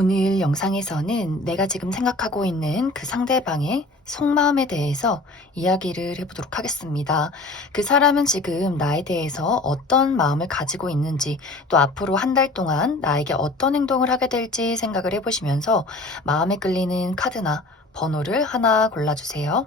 오늘 영상에서는 내가 지금 생각하고 있는 그 상대방의 속마음에 대해서 이야기를 해보도록 하겠습니다. 그 사람은 지금 나에 대해서 어떤 마음을 가지고 있는지, 또 앞으로 한 달 동안 나에게 어떤 행동을 하게 될지 생각을 해보시면서 마음에 끌리는 카드나 번호를 하나 골라주세요.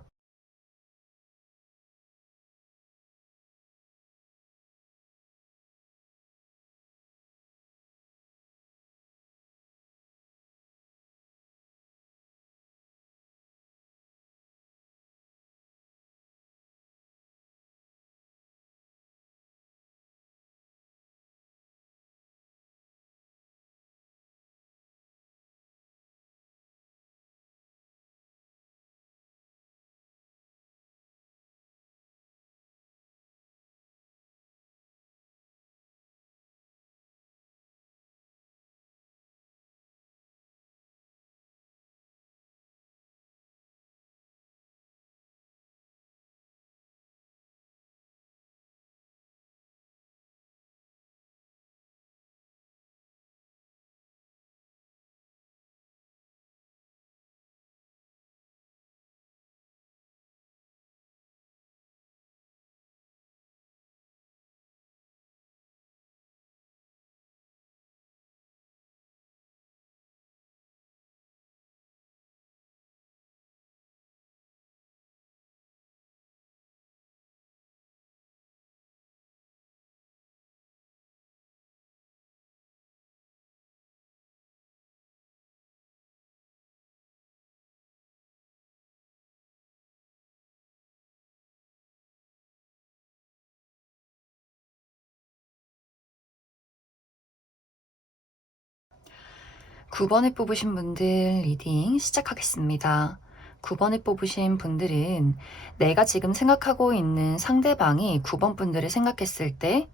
구 9번을 뽑으신 분들 리딩 시작하겠습니다. 9번을 뽑으신 분들은 내가 지금 생각하고 있는 상대방이 9번 분들을 생각했을 때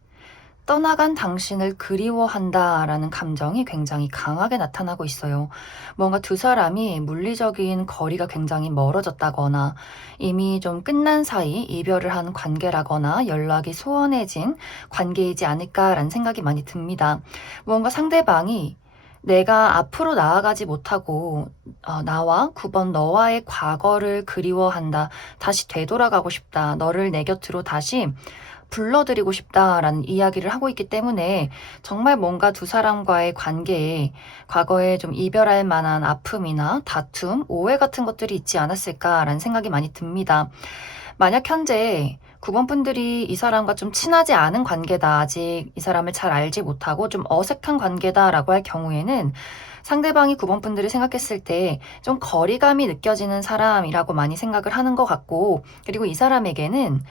떠나간 당신을 그리워한다 라는 감정이 굉장히 강하게 나타나고 있어요. 뭔가 두 사람이 물리적인 거리가 굉장히 멀어졌다거나 이미 좀 끝난 사이 이별을 한 관계라거나 연락이 소원해진 관계이지 않을까라는 생각이 많이 듭니다. 뭔가 상대방이 내가 앞으로 나아가지 못하고 나와 9번 너와의 과거를 그리워한다. 다시 되돌아가고 싶다. 너를 내 곁으로 다시 불러들이고 싶다라는 이야기를 하고 있기 때문에 정말 뭔가 두 사람과의 관계에 과거에 좀 이별할 만한 아픔이나 다툼, 오해 같은 것들이 있지 않았을까라는 생각이 많이 듭니다. 만약 현재 9번 분들이 이 사람과 좀 친하지 않은 관계다, 아직 이 사람을 잘 알지 못하고 좀 어색한 관계다라고 할 경우에는 상대방이 9번 분들을 생각했을 때 좀 거리감이 느껴지는 사람이라고 많이 생각을 하는 것 같고, 그리고 이 사람에게는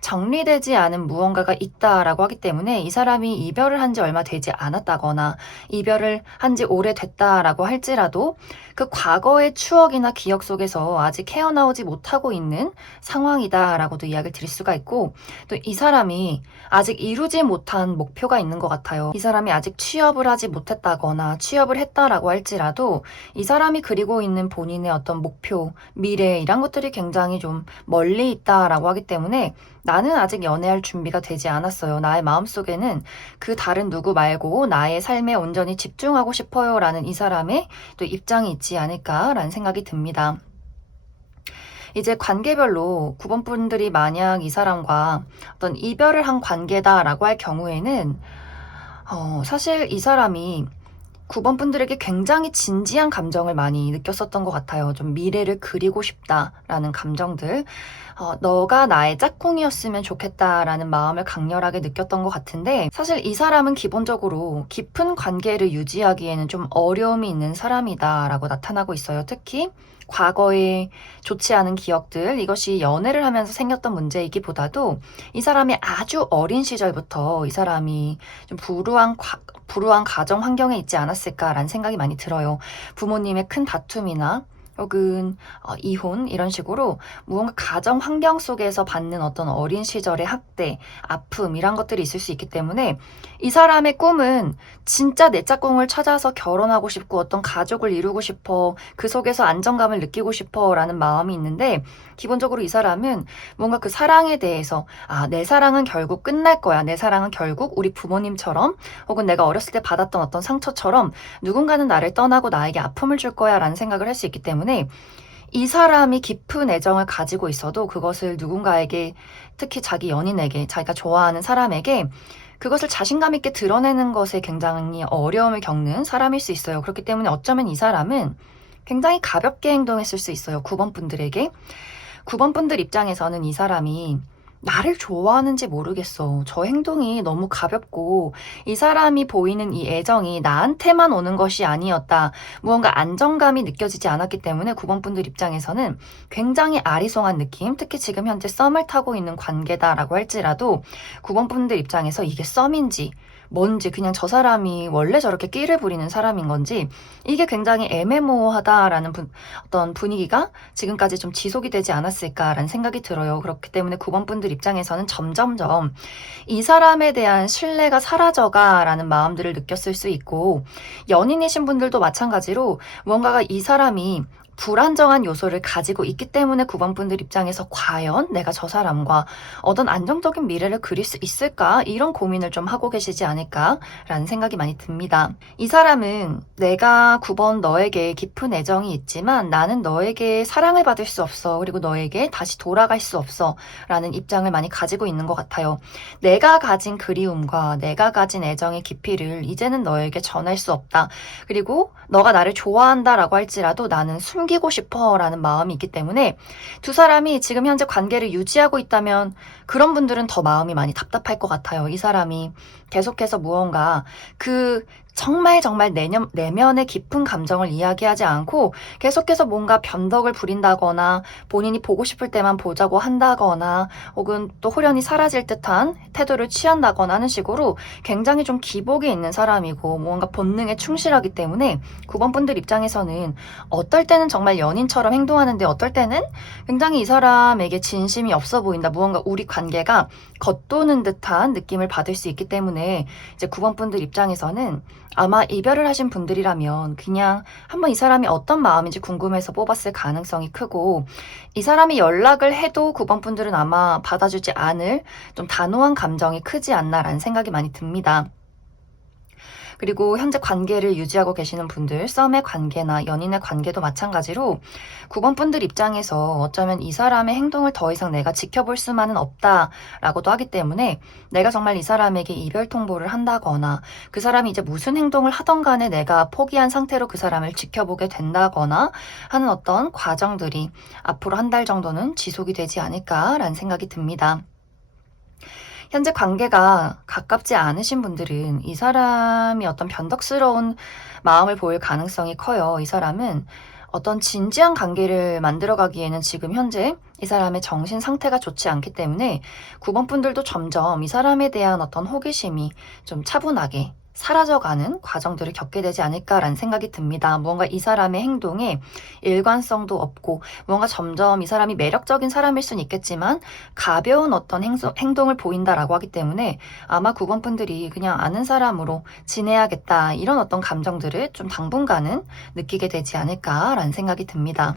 정리되지 않은 무언가가 있다라고 하기 때문에 이 사람이 이별을 한 지 얼마 되지 않았다거나 이별을 한 지 오래됐다라고 할지라도 그 과거의 추억이나 기억 속에서 아직 헤어나오지 못하고 있는 상황이다라고도 이야기를 드릴 수가 있고, 또 이 사람이 아직 이루지 못한 목표가 있는 것 같아요. 이 사람이 아직 취업을 하지 못했다거나 취업을 했다라고 할지라도 이 사람이 그리고 있는 본인의 어떤 목표, 미래 이런 것들이 굉장히 좀 멀리 있다라고 하기 때문에 나는 아직 연애할 준비가 되지 않았어요. 나의 마음속에는 그 다른 누구 말고 나의 삶에 온전히 집중하고 싶어요 라는 이 사람의 또 입장이 있지 않을까라는 생각이 듭니다. 이제 관계별로 9번 분들이 만약 이 사람과 어떤 이별을 한 관계다라고 할 경우에는 사실 이 사람이 9번 분들에게 굉장히 진지한 감정을 많이 느꼈었던 것 같아요. 좀 미래를 그리고 싶다라는 감정들. 너가 나의 짝꿍이었으면 좋겠다라는 마음을 강렬하게 느꼈던 것 같은데, 사실 이 사람은 기본적으로 깊은 관계를 유지하기에는 좀 어려움이 있는 사람이다라고 나타나고 있어요. 특히 과거의 좋지 않은 기억들, 이것이 연애를 하면서 생겼던 문제이기보다도 이 사람이 아주 어린 시절부터 이 사람이 좀 불우한 가정 환경에 있지 않았을까라는 생각이 많이 들어요. 부모님의 큰 다툼이나 혹은 이혼 이런 식으로 무언가 가정 환경 속에서 받는 어떤 어린 시절의 학대, 아픔 이런 것들이 있을 수 있기 때문에 이 사람의 꿈은 진짜 내 짝꿍을 찾아서 결혼하고 싶고 어떤 가족을 이루고 싶어, 그 속에서 안정감을 느끼고 싶어 라는 마음이 있는데 기본적으로 이 사람은 뭔가 그 사랑에 대해서 내 사랑은 결국 끝날 거야. 내 사랑은 결국 우리 부모님처럼 혹은 내가 어렸을 때 받았던 어떤 상처처럼 누군가는 나를 떠나고 나에게 아픔을 줄 거야 라는 생각을 할 수 있기 때문에 이 사람이 깊은 애정을 가지고 있어도 그것을 누군가에게, 특히 자기 연인에게, 자기가 좋아하는 사람에게 그것을 자신감 있게 드러내는 것에 굉장히 어려움을 겪는 사람일 수 있어요. 그렇기 때문에 어쩌면 이 사람은 굉장히 가볍게 행동했을 수 있어요. 9번 분들에게. 9번 분들 입장에서는 이 사람이 나를 좋아하는지 모르겠어. 저 행동이 너무 가볍고 이 사람이 보이는 이 애정이 나한테만 오는 것이 아니었다. 무언가 안정감이 느껴지지 않았기 때문에 9번 분들 입장에서는 굉장히 아리송한 느낌, 특히 지금 현재 썸을 타고 있는 관계다라고 할지라도 9번 분들 입장에서 이게 썸인지 뭔지, 그냥 저 사람이 원래 저렇게 끼를 부리는 사람인 건지 이게 굉장히 애매모호하다라는 어떤 분위기가 지금까지 좀 지속이 되지 않았을까라는 생각이 들어요. 그렇기 때문에 9번 분들 입장에서는 점점점 이 사람에 대한 신뢰가 사라져가라는 마음들을 느꼈을 수 있고, 연인이신 분들도 마찬가지로 뭔가가 이 사람이 불안정한 요소를 가지고 있기 때문에 9번 분들 입장에서 과연 내가 저 사람과 어떤 안정적인 미래를 그릴 수 있을까? 이런 고민을 좀 하고 계시지 않을까라는 생각이 많이 듭니다. 이 사람은 내가 9번 너에게 깊은 애정이 있지만 나는 너에게 사랑을 받을 수 없어. 그리고 너에게 다시 돌아갈 수 없어. 라는 입장을 많이 가지고 있는 것 같아요. 내가 가진 그리움과 내가 가진 애정의 깊이를 이제는 너에게 전할 수 없다. 그리고 너가 나를 좋아한다라고 할지라도 나는 숨기고 싶어 라는 마음이 있기 때문에 두 사람이 지금 현재 관계를 유지하고 있다면 그런 분들은 더 마음이 많이 답답할 것 같아요. 이 사람이 계속해서 무언가 정말 내면의 깊은 감정을 이야기하지 않고 계속해서 뭔가 변덕을 부린다거나 본인이 보고 싶을 때만 보자고 한다거나 혹은 또 호련히 사라질 듯한 태도를 취한다거나 하는 식으로 굉장히 좀 기복이 있는 사람이고 무언가 본능에 충실하기 때문에 9번 분들 입장에서는 어떨 때는 정말 연인처럼 행동하는데 어떨 때는 굉장히 이 사람에게 진심이 없어 보인다. 무언가 우리 관계가 겉도는 듯한 느낌을 받을 수 있기 때문에 이제 9번 분들 입장에서는 아마 이별을 하신 분들이라면 그냥 한번 이 사람이 어떤 마음인지 궁금해서 뽑았을 가능성이 크고, 이 사람이 연락을 해도 9번 분들은 아마 받아주지 않을 좀 단호한 감정이 크지 않나라는 생각이 많이 듭니다. 그리고 현재 관계를 유지하고 계시는 분들, 썸의 관계나 연인의 관계도 마찬가지로 9번 분들 입장에서 어쩌면 이 사람의 행동을 더 이상 내가 지켜볼 수만은 없다라고도 하기 때문에 내가 정말 이 사람에게 이별 통보를 한다거나 그 사람이 이제 무슨 행동을 하던 간에 내가 포기한 상태로 그 사람을 지켜보게 된다거나 하는 어떤 과정들이 앞으로 한 달 정도는 지속이 되지 않을까라는 생각이 듭니다. 현재 관계가 가깝지 않으신 분들은 이 사람이 어떤 변덕스러운 마음을 보일 가능성이 커요. 이 사람은 어떤 진지한 관계를 만들어가기에는 지금 현재 이 사람의 정신 상태가 좋지 않기 때문에 9번 분들도 점점 이 사람에 대한 어떤 호기심이 좀 차분하게 사라져가는 과정들을 겪게 되지 않을까라는 생각이 듭니다. 무언가 이 사람의 행동에 일관성도 없고 무언가 점점 이 사람이 매력적인 사람일 수는 있겠지만 가벼운 어떤 행동을 보인다라고 하기 때문에 아마 9번 분들이 그냥 아는 사람으로 지내야겠다 이런 어떤 감정들을 좀 당분간은 느끼게 되지 않을까라는 생각이 듭니다.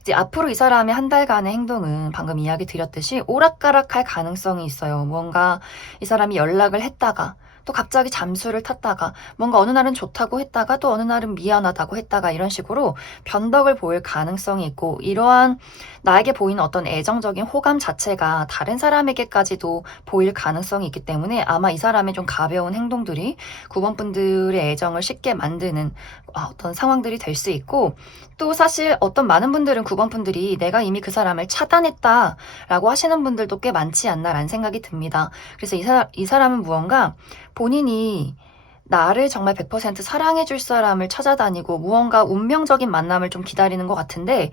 이제 앞으로 이 사람의 한 달간의 행동은 방금 이야기 드렸듯이 오락가락할 가능성이 있어요. 무언가 이 사람이 연락을 했다가 또 갑자기 잠수를 탔다가 뭔가 어느 날은 좋다고 했다가 또 어느 날은 미안하다고 했다가 이런 식으로 변덕을 보일 가능성이 있고, 이러한 나에게 보이는 어떤 애정적인 호감 자체가 다른 사람에게까지도 보일 가능성이 있기 때문에 아마 이 사람의 좀 가벼운 행동들이 9번 분들의 애정을 쉽게 만드는 어떤 상황들이 될 수 있고, 또 사실 어떤 많은 분들은 9번 분들이 내가 이미 그 사람을 차단했다라고 하시는 분들도 꽤 많지 않나라는 생각이 듭니다. 그래서 이 사람은 무언가 본인이 나를 정말 100% 사랑해줄 사람을 찾아다니고 무언가 운명적인 만남을 좀 기다리는 것 같은데,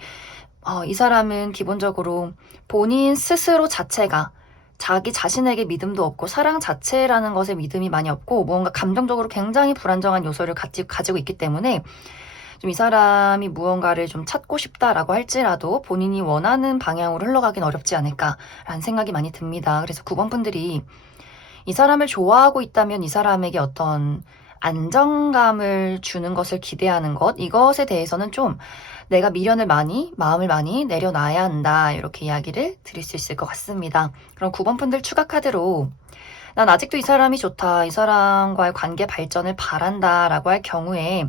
이 사람은 기본적으로 본인 스스로 자체가 자기 자신에게 믿음도 없고 사랑 자체라는 것에 믿음이 많이 없고 무언가 감정적으로 굉장히 불안정한 요소를 가지고 있기 때문에 좀 이 사람이 무언가를 좀 찾고 싶다라고 할지라도 본인이 원하는 방향으로 흘러가긴 어렵지 않을까라는 생각이 많이 듭니다. 그래서 9번 분들이 이 사람을 좋아하고 있다면 이 사람에게 어떤 안정감을 주는 것을 기대하는 것, 이것에 대해서는 좀 내가 마음을 많이 내려놔야 한다. 이렇게 이야기를 드릴 수 있을 것 같습니다. 그럼 9번 분들 추가 카드로 난 아직도 이 사람이 좋다. 이 사람과의 관계 발전을 바란다. 라고 할 경우에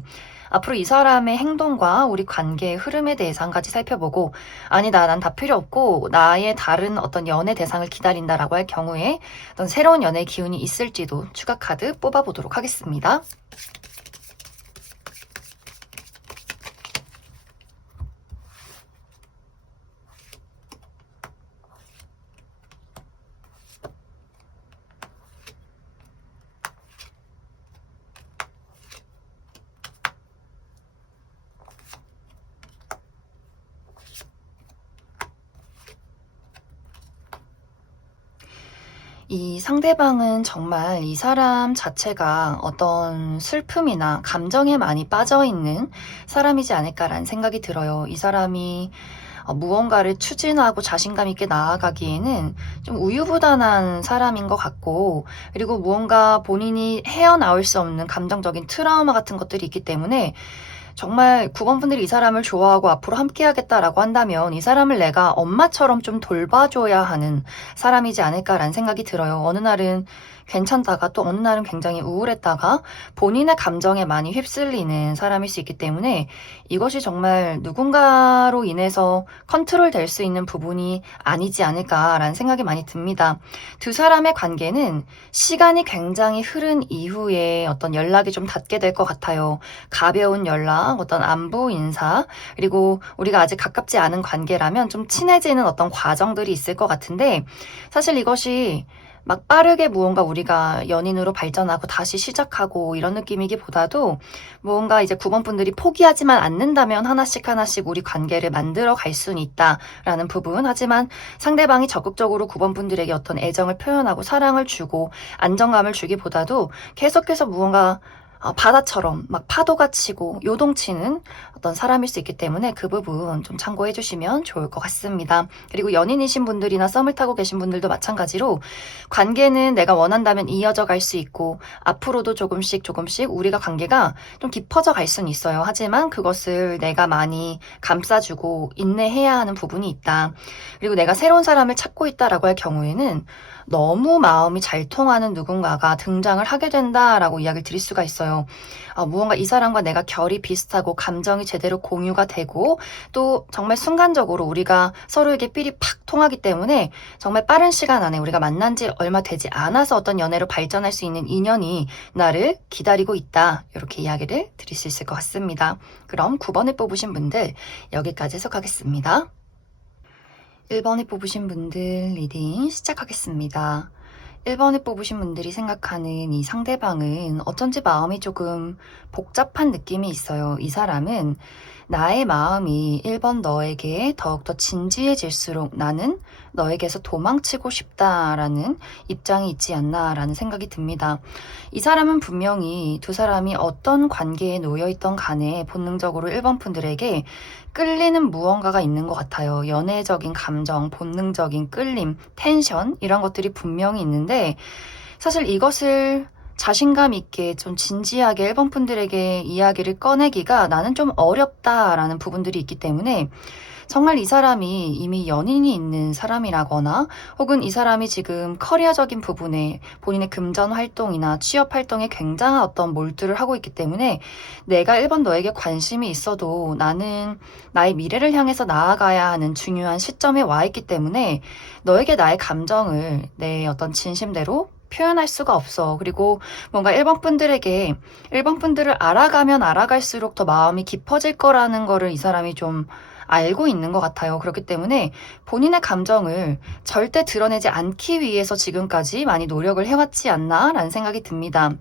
앞으로 이 사람의 행동과 우리 관계의 흐름에 대해서 한 가지 살펴보고 아니다. 난 다 필요 없고 나의 다른 어떤 연애 대상을 기다린다. 라고 할 경우에 어떤 새로운 연애 기운이 있을지도 추가 카드 뽑아보도록 하겠습니다. 이 상대방은 정말 이 사람 자체가 어떤 슬픔이나 감정에 많이 빠져있는 사람이지 않을까라는 생각이 들어요. 이 사람이 무언가를 추진하고 자신감 있게 나아가기에는 좀 우유부단한 사람인 것 같고, 그리고 무언가 본인이 헤어나올 수 없는 감정적인 트라우마 같은 것들이 있기 때문에 정말 9번 분들이 이 사람을 좋아하고 앞으로 함께 하겠다라고 한다면 이 사람을 내가 엄마처럼 좀 돌봐줘야 하는 사람이지 않을까라는 생각이 들어요. 어느 날은 괜찮다가 또 어느 날은 굉장히 우울했다가 본인의 감정에 많이 휩쓸리는 사람일 수 있기 때문에 이것이 정말 누군가로 인해서 컨트롤 될 수 있는 부분이 아니지 않을까라는 생각이 많이 듭니다. 두 사람의 관계는 시간이 굉장히 흐른 이후에 어떤 연락이 좀 닿게 될 것 같아요. 가벼운 연락, 어떤 안부 인사, 그리고 우리가 아직 가깝지 않은 관계라면 좀 친해지는 어떤 과정들이 있을 것 같은데 사실 이것이 막 빠르게 무언가 우리가 연인으로 발전하고 다시 시작하고 이런 느낌이기보다도 무언가 이제 9번 분들이 포기하지만 않는다면 하나씩 하나씩 우리 관계를 만들어 갈 수는 있다라는 부분. 하지만 상대방이 적극적으로 9번 분들에게 어떤 애정을 표현하고 사랑을 주고 안정감을 주기보다도 계속해서 무언가 바다처럼 막 파도가 치고 요동치는 어떤 사람일 수 있기 때문에 그 부분 좀 참고해 주시면 좋을 것 같습니다. 그리고 연인이신 분들이나 썸을 타고 계신 분들도 마찬가지로 관계는 내가 원한다면 이어져 갈 수 있고 앞으로도 조금씩 우리가 관계가 좀 깊어져 갈 수는 있어요. 하지만 그것을 내가 많이 감싸주고 인내해야 하는 부분이 있다. 그리고 내가 새로운 사람을 찾고 있다라고 할 경우에는 너무 마음이 잘 통하는 누군가가 등장을 하게 된다라고 이야기를 드릴 수가 있어요. 무언가 이 사람과 내가 결이 비슷하고 감정이 제대로 공유가 되고 또 정말 순간적으로 우리가 서로에게 삘이 팍 통하기 때문에 정말 빠른 시간 안에 우리가 만난 지 얼마 되지 않아서 어떤 연애로 발전할 수 있는 인연이 나를 기다리고 있다. 이렇게 이야기를 드릴 수 있을 것 같습니다. 그럼 9번을 뽑으신 분들 여기까지 해석하겠습니다. 1번을 뽑으신 분들 리딩 시작하겠습니다. 1번을 뽑으신 분들이 생각하는 이 상대방은 어쩐지 마음이 조금 복잡한 느낌이 있어요. 이 사람은 나의 마음이 1번 너에게 더욱더 진지해질수록 나는 너에게서 도망치고 싶다라는 입장이 있지 않나라는 생각이 듭니다. 이 사람은 분명히 두 사람이 어떤 관계에 놓여있던 간에 본능적으로 1번 분들에게 끌리는 무언가가 있는 것 같아요. 연애적인 감정, 본능적인 끌림, 텐션 이런 것들이 분명히 있는데 사실 이것을 자신감 있게 좀 진지하게 1번 분들에게 이야기를 꺼내기가 나는 좀 어렵다라는 부분들이 있기 때문에 정말 이 사람이 이미 연인이 있는 사람이라거나 혹은 이 사람이 지금 커리어적인 부분에 본인의 금전 활동이나 취업 활동에 굉장한 어떤 몰두를 하고 있기 때문에 내가 1번 너에게 관심이 있어도 나는 나의 미래를 향해서 나아가야 하는 중요한 시점에 와 있기 때문에 너에게 나의 감정을 내 어떤 진심대로 표현할 수가 없어. 그리고 뭔가 1번 분들에게 1번 분들을 알아가면 알아갈수록 더 마음이 깊어질 거라는 거를 이 사람이 좀 알고 있는 것 같아요. 그렇기 때문에 본인의 감정을 절대 드러내지 않기 위해서 지금까지 많이 노력을 해왔지 않나라는 생각이 듭니다.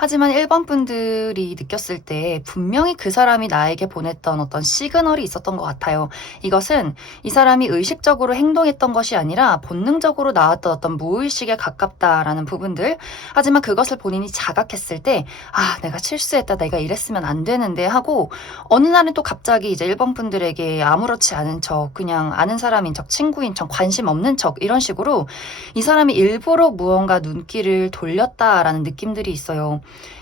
하지만 1번 분들이 느꼈을 때 분명히 그 사람이 나에게 보냈던 어떤 시그널이 있었던 것 같아요. 이것은 이 사람이 의식적으로 행동했던 것이 아니라 본능적으로 나왔던 어떤 무의식에 가깝다라는 부분들. 하지만 그것을 본인이 자각했을 때, 아, 내가 실수했다. 내가 이랬으면 안 되는데 하고, 어느 날은 또 갑자기 이제 1번 분들에게 아무렇지 않은 척, 그냥 아는 사람인 척, 친구인 척, 관심 없는 척, 이런 식으로 이 사람이 일부러 무언가 눈길을 돌렸다라는 느낌들이 있어요.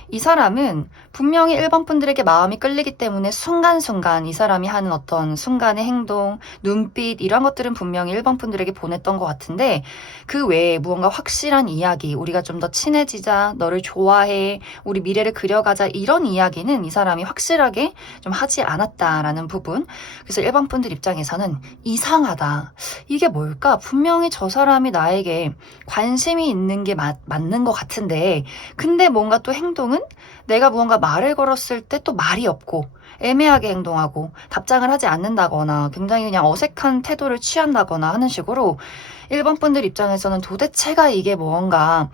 이 사람은 분명히 1번 분들에게 마음이 끌리기 때문에 순간순간 이 사람이 하는 어떤 순간의 행동, 눈빛 이런 것들은 분명히 1번 분들에게 보냈던 것 같은데 그 외에 무언가 확실한 이야기, 우리가 좀 더 친해지자, 너를 좋아해, 우리 미래를 그려가자 이런 이야기는 이 사람이 확실하게 좀 하지 않았다라는 부분. 그래서 1번 분들 입장에서는 이상하다. 이게 뭘까? 분명히 저 사람이 나에게 관심이 있는 게 맞는 것 같은데 근데 뭔가 또 행동은 내가 무언가 말을 걸었을 때 또 말이 없고 애매하게 행동하고 답장을 하지 않는다거나 굉장히 그냥 어색한 태도를 취한다거나 하는 식으로 1번 분들 입장에서는 도대체가 이게 뭔가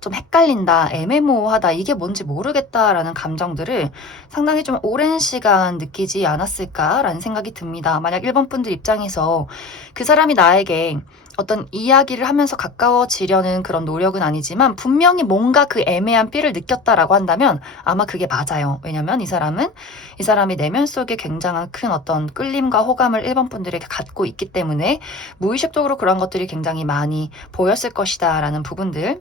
좀 헷갈린다, 애매모호하다, 이게 뭔지 모르겠다라는 감정들을 상당히 좀 오랜 시간 느끼지 않았을까라는 생각이 듭니다. 만약 1번 분들 입장에서 그 사람이 나에게 어떤 이야기를 하면서 가까워지려는 그런 노력은 아니지만 분명히 뭔가 그 애매한 삐를 느꼈다라고 한다면 아마 그게 맞아요. 왜냐면 이 사람은 이 사람의 내면 속에 굉장한 큰 어떤 끌림과 호감을 1번 분들에게 갖고 있기 때문에 무의식적으로 그런 것들이 굉장히 많이 보였을 것이다 라는 부분들.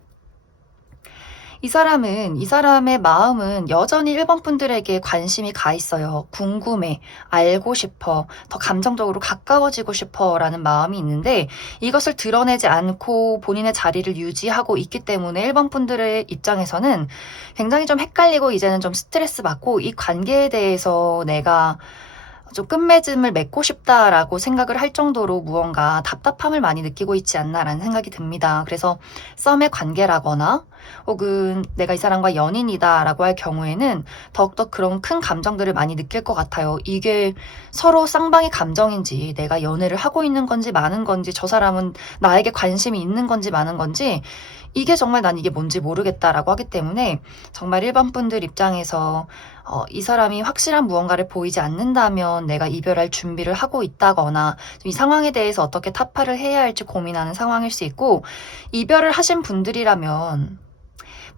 이 사람의 마음은 여전히 1번 분들에게 관심이 가 있어요. 궁금해, 알고 싶어, 더 감정적으로 가까워지고 싶어 라는 마음이 있는데 이것을 드러내지 않고 본인의 자리를 유지하고 있기 때문에 1번 분들의 입장에서는 굉장히 좀 헷갈리고 이제는 좀 스트레스 받고 이 관계에 대해서 내가 좀 끝맺음을 맺고 싶다라고 생각을 할 정도로 무언가 답답함을 많이 느끼고 있지 않나라는 생각이 듭니다. 그래서 썸의 관계라거나 혹은 내가 이 사람과 연인이다라고 할 경우에는 더욱더 그런 큰 감정들을 많이 느낄 것 같아요. 이게 서로 쌍방의 감정인지 내가 연애를 하고 있는 건지 많은 건지 저 사람은 나에게 관심이 있는 건지 많은 건지 이게 정말 난 이게 뭔지 모르겠다라고 하기 때문에 정말 1번 분들 입장에서 이 사람이 확실한 무언가를 보이지 않는다면 내가 이별할 준비를 하고 있다거나 이 상황에 대해서 어떻게 타파를 해야 할지 고민하는 상황일 수 있고 이별을 하신 분들이라면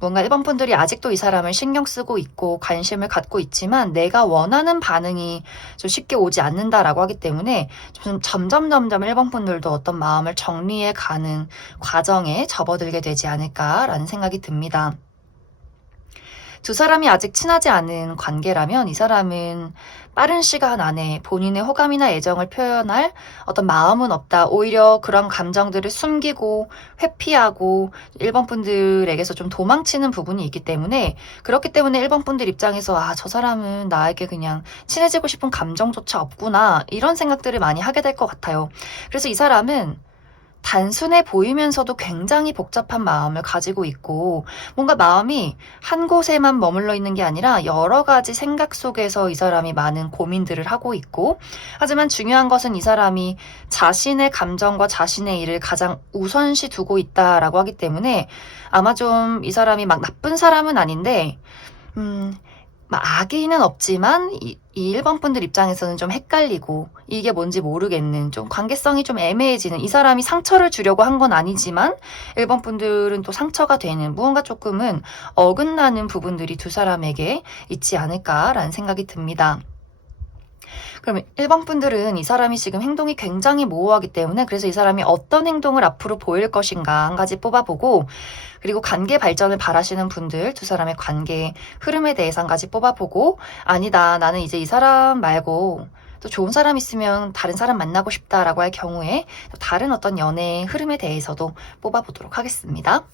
뭔가 1번 분들이 아직도 이 사람을 신경 쓰고 있고 관심을 갖고 있지만 내가 원하는 반응이 좀 쉽게 오지 않는다라고 하기 때문에 좀 점점 1번 분들도 어떤 마음을 정리해 가는 과정에 접어들게 되지 않을까라는 생각이 듭니다. 두 사람이 아직 친하지 않은 관계라면 이 사람은 빠른 시간 안에 본인의 호감이나 애정을 표현할 어떤 마음은 없다. 오히려 그런 감정들을 숨기고 회피하고 1번 분들에게서 좀 도망치는 부분이 있기 때문에 그렇기 때문에 1번 분들 입장에서 아, 저 사람은 나에게 그냥 친해지고 싶은 감정조차 없구나. 이런 생각들을 많이 하게 될 것 같아요. 그래서 이 사람은 단순해 보이면서도 굉장히 복잡한 마음을 가지고 있고 뭔가 마음이 한 곳에만 머물러 있는 게 아니라 여러 가지 생각 속에서 이 사람이 많은 고민들을 하고 있고 하지만 중요한 것은 이 사람이 자신의 감정과 자신의 일을 가장 우선시 두고 있다라고 하기 때문에 아마 좀 이 사람이 막 나쁜 사람은 아닌데 막 악의는 없지만 이 1번 분들 입장에서는 좀 헷갈리고 이게 뭔지 모르겠는 좀 관계성이 좀 애매해지는 이 사람이 상처를 주려고 한 건 아니지만 1번 분들은 또 상처가 되는 무언가 조금은 어긋나는 부분들이 두 사람에게 있지 않을까라는 생각이 듭니다. 그럼 1번 분들은 이 사람이 지금 행동이 굉장히 모호하기 때문에 그래서 이 사람이 어떤 행동을 앞으로 보일 것인가 한 가지 뽑아보고 그리고 관계 발전을 바라시는 분들 두 사람의 관계 흐름에 대해서 한 가지 뽑아보고 아니다 나는 이제 이 사람 말고 또 좋은 사람 있으면 다른 사람 만나고 싶다라고 할 경우에 다른 어떤 연애 흐름에 대해서도 뽑아보도록 하겠습니다.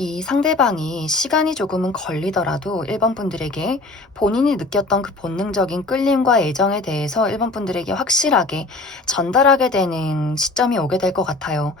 이 상대방이 시간이 조금은 걸리더라도 1번 분들에게 본인이 느꼈던 그 본능적인 끌림과 애정에 대해서 1번 분들에게 확실하게 전달하게 되는 시점이 오게 될 것 같아요.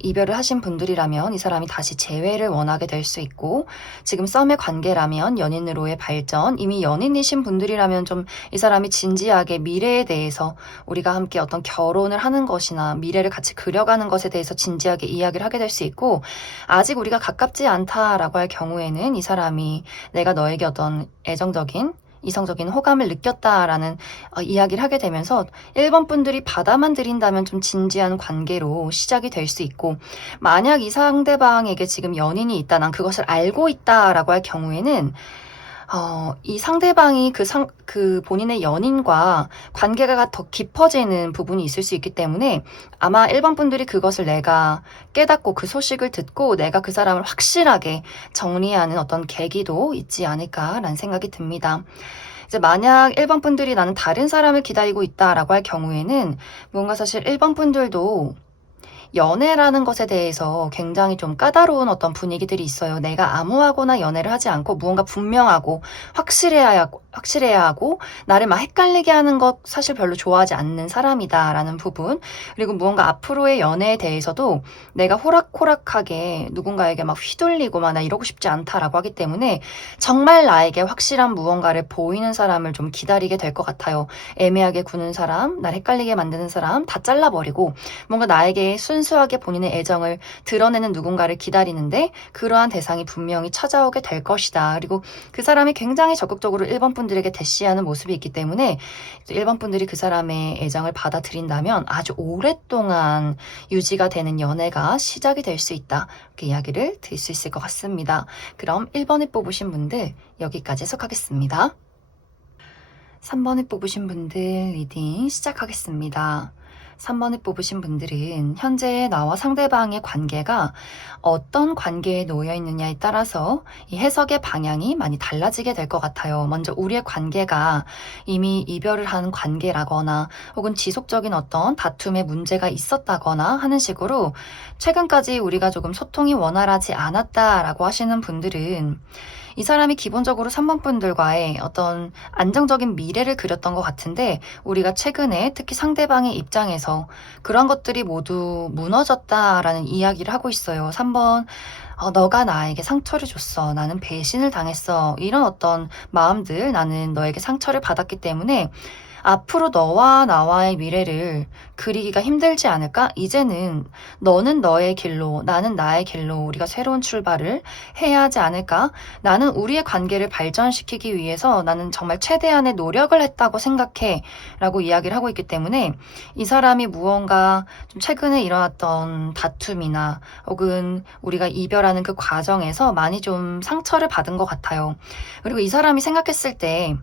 이별을 하신 분들이라면 이 사람이 다시 재회를 원하게 될 수 있고, 지금 썸의 관계라면 연인으로의 발전, 이미 연인이신 분들이라면 좀 이 사람이 진지하게 미래에 대해서 우리가 함께 어떤 결혼을 하는 것이나 미래를 같이 그려가는 것에 대해서 진지하게 이야기를 하게 될 수 있고, 아직 우리가 가깝지 않다라고 할 경우에는 이 사람이 내가 너에게 어떤 애정적인 이성적인 호감을 느꼈다라는 이야기를 하게 되면서 1번 분들이 받아만 들인다면 좀 진지한 관계로 시작이 될 수 있고, 만약 이 상대방에게 지금 연인이 있다, 난 그것을 알고 있다라고 할 경우에는 이 상대방이 그 본인의 연인과 관계가 더 깊어지는 부분이 있을 수 있기 때문에 아마 1번 분들이 그것을 내가 깨닫고 그 소식을 듣고 내가 그 사람을 확실하게 정리하는 어떤 계기도 있지 않을까라는 생각이 듭니다. 이제 만약 1번 분들이 나는 다른 사람을 기다리고 있다라고 할 경우에는 뭔가 사실 1번 분들도 연애라는 것에 대해서 굉장히 좀 까다로운 어떤 분위기들이 있어요. 내가 아무하고나 연애를 하지 않고 무언가 분명하고 확실해야 하고 나를 막 헷갈리게 하는 것 사실 별로 좋아하지 않는 사람이다라는 부분, 그리고 무언가 앞으로의 연애에 대해서도 내가 호락호락하게 누군가에게 막 휘둘리고 막 나 이러고 싶지 않다라고 하기 때문에 정말 나에게 확실한 무언가를 보이는 사람을 좀 기다리게 될 것 같아요. 애매하게 구는 사람, 날 헷갈리게 만드는 사람 다 잘라버리고 뭔가 나에게 순수하게 본인의 애정을 드러내는 누군가를 기다리는데, 그러한 대상이 분명히 찾아오게 될 것이다. 그리고 그 사람이 굉장히 적극적으로 1번 분들에게 대시하는 모습이 있기 때문에 1번 분들이 그 사람의 애정을 받아들인다면 아주 오랫동안 유지가 되는 연애가 시작이 될 수 있다. 이렇게 이야기를 드릴 수 있을 것 같습니다. 그럼 1번을 뽑으신 분들 여기까지 해석하겠습니다. 3번을 뽑으신 분들 리딩 시작하겠습니다. 3번을 뽑으신 분들은 현재 나와 상대방의 관계가 어떤 관계에 놓여 있느냐에 따라서 이 해석의 방향이 많이 달라지게 될 것 같아요. 먼저 우리의 관계가 이미 이별을 한 관계라거나 혹은 지속적인 어떤 다툼의 문제가 있었다거나 하는 식으로 최근까지 우리가 조금 소통이 원활하지 않았다라고 하시는 분들은 이 사람이 기본적으로 3번 분들과의 어떤 안정적인 미래를 그렸던 것 같은데, 우리가 최근에 특히 상대방의 입장에서 그런 것들이 모두 무너졌다라는 이야기를 하고 있어요. 3번, 너가 나에게 상처를 줬어. 나는 배신을 당했어. 이런 어떤 마음들, 나는 너에게 상처를 받았기 때문에 앞으로 너와 나와의 미래를 그리기가 힘들지 않을까? 이제는 너는 너의 길로, 나는 나의 길로 우리가 새로운 출발을 해야 하지 않을까? 나는 우리의 관계를 발전시키기 위해서 나는 정말 최대한의 노력을 했다고 생각해. 라고 이야기를 하고 있기 때문에 이 사람이 무언가 좀 최근에 일어났던 다툼이나 혹은 우리가 이별하는 그 과정에서 많이 좀 상처를 받은 것 같아요. 그리고 이 사람이 생각했을 때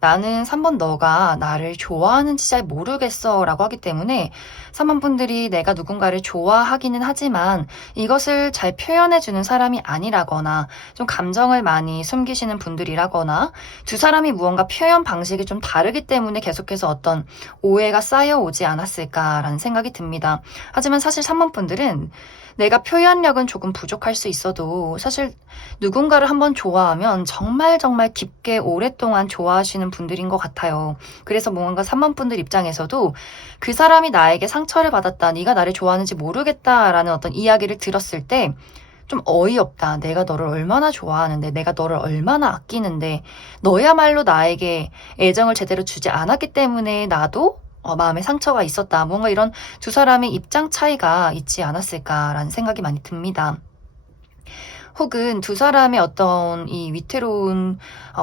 나는 3번 너가 나를 좋아하는지 잘 모르겠어 라고 하기 때문에 3번 분들이 내가 누군가를 좋아하기는 하지만 이것을 잘 표현해주는 사람이 아니라거나 좀 감정을 많이 숨기시는 분들이라거나 두 사람이 무언가 표현 방식이 좀 다르기 때문에 계속해서 어떤 오해가 쌓여오지 않았을까라는 생각이 듭니다. 하지만 사실 3번 분들은 내가 표현력은 조금 부족할 수 있어도 사실 누군가를 한번 좋아하면 정말 정말 깊게 오랫동안 좋아하시는 분들인 것 같아요. 그래서 뭔가 3번 분들 입장에서도 그 사람이 나에게 상처를 받았다, 네가 나를 좋아하는지 모르겠다라는 어떤 이야기를 들었을 때 좀 어이없다. 내가 너를 얼마나 좋아하는데, 내가 너를 얼마나 아끼는데, 너야말로 나에게 애정을 제대로 주지 않았기 때문에 나도 마음에 상처가 있었다. 뭔가 이런 두 사람의 입장 차이가 있지 않았을까라는 생각이 많이 듭니다. 혹은 두 사람의 어떤 이 위태로운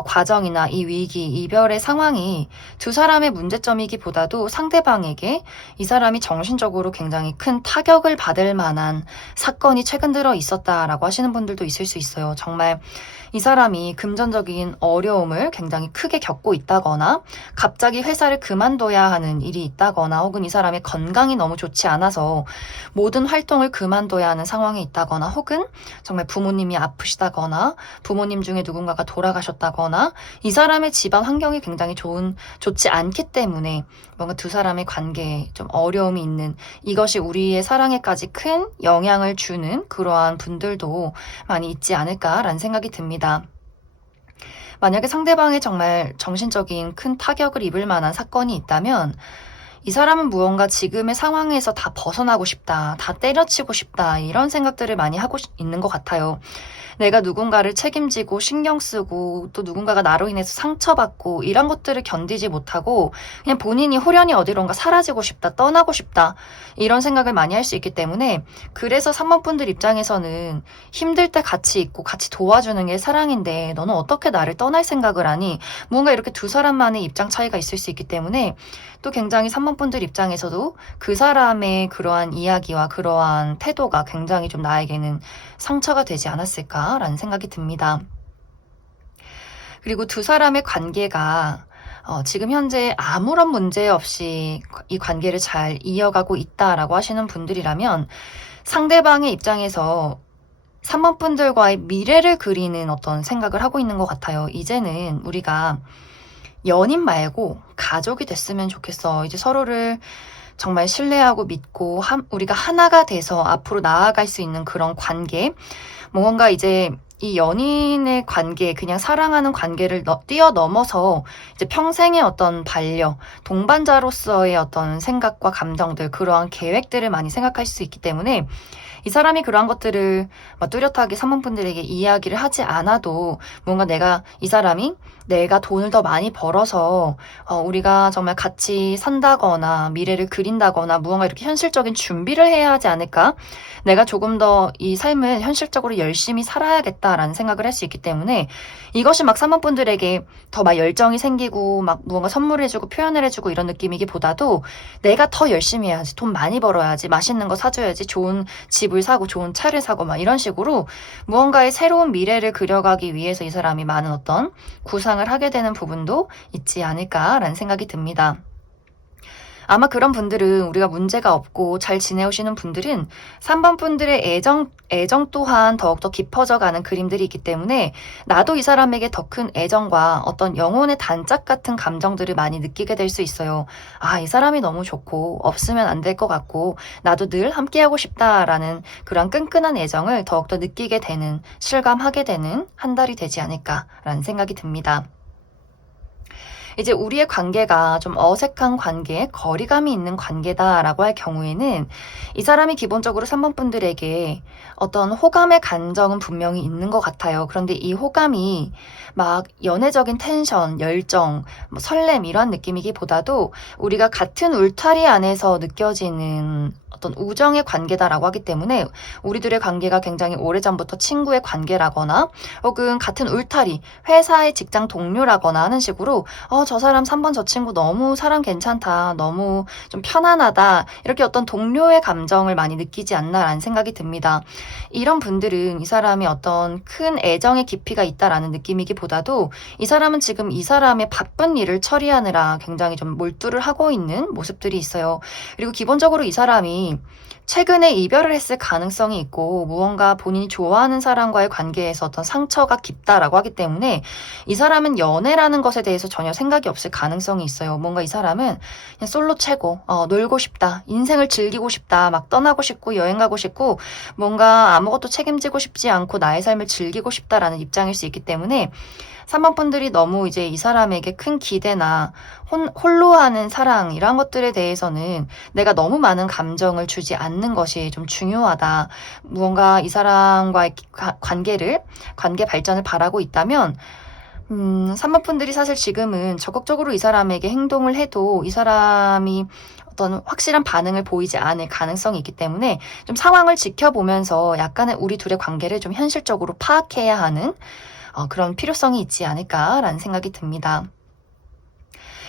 과정이나 이 위기, 이별의 상황이 두 사람의 문제점이기보다도 상대방에게 이 사람이 정신적으로 굉장히 큰 타격을 받을 만한 사건이 최근 들어 있었다라고 하시는 분들도 있을 수 있어요. 정말 이 사람이 금전적인 어려움을 굉장히 크게 겪고 있다거나 갑자기 회사를 그만둬야 하는 일이 있다거나 혹은 이 사람의 건강이 너무 좋지 않아서 모든 활동을 그만둬야 하는 상황이 있다거나 혹은 정말 부모님 부모님이 아프시다거나 부모님 중에 누군가가 돌아가셨다거나 이 사람의 집안 환경이 굉장히 좋지 않기 때문에 뭔가 두 사람의 관계에 좀 어려움이 있는, 이것이 우리의 사랑에까지 큰 영향을 주는 그러한 분들도 많이 있지 않을까라는 생각이 듭니다. 만약에 상대방이 정말 정신적인 큰 타격을 입을 만한 사건이 있다면 이 사람은 무언가 지금의 상황에서 다 벗어나고 싶다, 다 때려치고 싶다, 이런 생각들을 많이 하고 있는 것 같아요. 내가 누군가를 책임지고 신경 쓰고 또 누군가가 나로 인해서 상처받고 이런 것들을 견디지 못하고 그냥 본인이 호련히 어디론가 사라지고 싶다, 떠나고 싶다, 이런 생각을 많이 할 수 있기 때문에, 그래서 3번 분들 입장에서는 힘들 때 같이 있고 같이 도와주는 게 사랑인데 너는 어떻게 나를 떠날 생각을 하니, 뭔가 이렇게 두 사람만의 입장 차이가 있을 수 있기 때문에 또 굉장히 3번 분들 입장에서도 그 사람의 그러한 이야기와 그러한 태도가 굉장히 좀 나에게는 상처가 되지 않았을까라는 생각이 듭니다. 그리고 두 사람의 관계가 지금 현재 아무런 문제 없이 이 관계를 잘 이어가고 있다라고 하시는 분들이라면, 상대방의 입장에서 3번 분들과의 미래를 그리는 어떤 생각을 하고 있는 것 같아요. 이제는 우리가 연인 말고 가족이 됐으면 좋겠어. 이제 서로를 정말 신뢰하고 믿고 우리가 하나가 돼서 앞으로 나아갈 수 있는 그런 관계, 뭔가 이제 이 연인의 관계, 그냥 사랑하는 관계를 뛰어넘어서 이제 평생의 어떤 동반자로서의 어떤 생각과 감정들, 그러한 계획들을 많이 생각할 수 있기 때문에 이 사람이 그러한 것들을 뚜렷하게 3번 분들에게 이야기를 하지 않아도 뭔가 이 사람이 내가 돈을 더 많이 벌어서 우리가 정말 같이 산다거나 미래를 그린다거나 무언가 이렇게 현실적인 준비를 해야 하지 않을까? 내가 조금 더 이 삶을 현실적으로 열심히 살아야겠다라는 생각을 할 수 있기 때문에, 이것이 3번 분들에게 더 열정이 생기고 무언가 선물을 해주고 표현을 해주고 이런 느낌이기보다도 내가 더 열심히 해야지, 돈 많이 벌어야지, 맛있는 거 사줘야지, 좋은 집을 사고 좋은 차를 사고 이런 식으로 무언가의 새로운 미래를 그려가기 위해서 이 사람이 많은 어떤 구상을 하게 되는 부분도 있지 않을까라는 생각이 듭니다. 아마 그런 분들은, 우리가 문제가 없고 잘 지내오시는 분들은 3번 분들의 애정 또한 더욱더 깊어져 가는 그림들이 있기 때문에 나도 이 사람에게 더 큰 애정과 어떤 영혼의 단짝 같은 감정들을 많이 느끼게 될 수 있어요. 아, 이 사람이 너무 좋고 없으면 안 될 것 같고 나도 늘 함께하고 싶다라는 그런 끈끈한 애정을 더욱더 느끼게 되는, 실감하게 되는 한 달이 되지 않을까라는 생각이 듭니다. 이제 우리의 관계가 좀 어색한 관계, 거리감이 있는 관계다라고 할 경우에는 이 사람이 기본적으로 3번 분들에게 어떤 호감의 감정은 분명히 있는 것 같아요. 그런데 이 호감이 연애적인 텐션, 열정, 설렘 이런 느낌이기보다도 우리가 같은 울타리 안에서 느껴지는 어떤 우정의 관계다라고 하기 때문에, 우리들의 관계가 굉장히 오래전부터 친구의 관계라거나 혹은 같은 울타리, 회사의 직장 동료라거나 하는 식으로 저 사람 3번 저 친구 너무 사람 괜찮다, 너무 좀 편안하다, 이렇게 어떤 동료의 감정을 많이 느끼지 않나라는 생각이 듭니다. 이런 분들은 이 사람이 어떤 큰 애정의 깊이가 있다라는 느낌이기보다도 이 사람은 지금 이 사람의 바쁜 일을 처리하느라 굉장히 좀 몰두를 하고 있는 모습들이 있어요. 그리고 기본적으로 이 사람이 최근에 이별을 했을 가능성이 있고 무언가 본인이 좋아하는 사람과의 관계에서 어떤 상처가 깊다라고 하기 때문에 이 사람은 연애라는 것에 대해서 전혀 생각이 없을 가능성이 있어요. 뭔가 이 사람은 그냥 솔로 최고, 놀고 싶다, 인생을 즐기고 싶다, 떠나고 싶고 여행 가고 싶고 뭔가 아무것도 책임지고 싶지 않고 나의 삶을 즐기고 싶다라는 입장일 수 있기 때문에 3번 분들이 너무 이제 이 사람에게 큰 기대나 홀로 하는 사랑 이런 것들에 대해서는 내가 너무 많은 감정을 주지 않는 것이 좀 중요하다. 무언가 이 사람과의 관계 발전을 바라고 있다면 3번 분들이 사실 지금은 적극적으로 이 사람에게 행동을 해도 이 사람이 어떤 확실한 반응을 보이지 않을 가능성이 있기 때문에 좀 상황을 지켜보면서 약간의 우리 둘의 관계를 좀 현실적으로 파악해야 하는 그런 필요성이 있지 않을까라는 생각이 듭니다.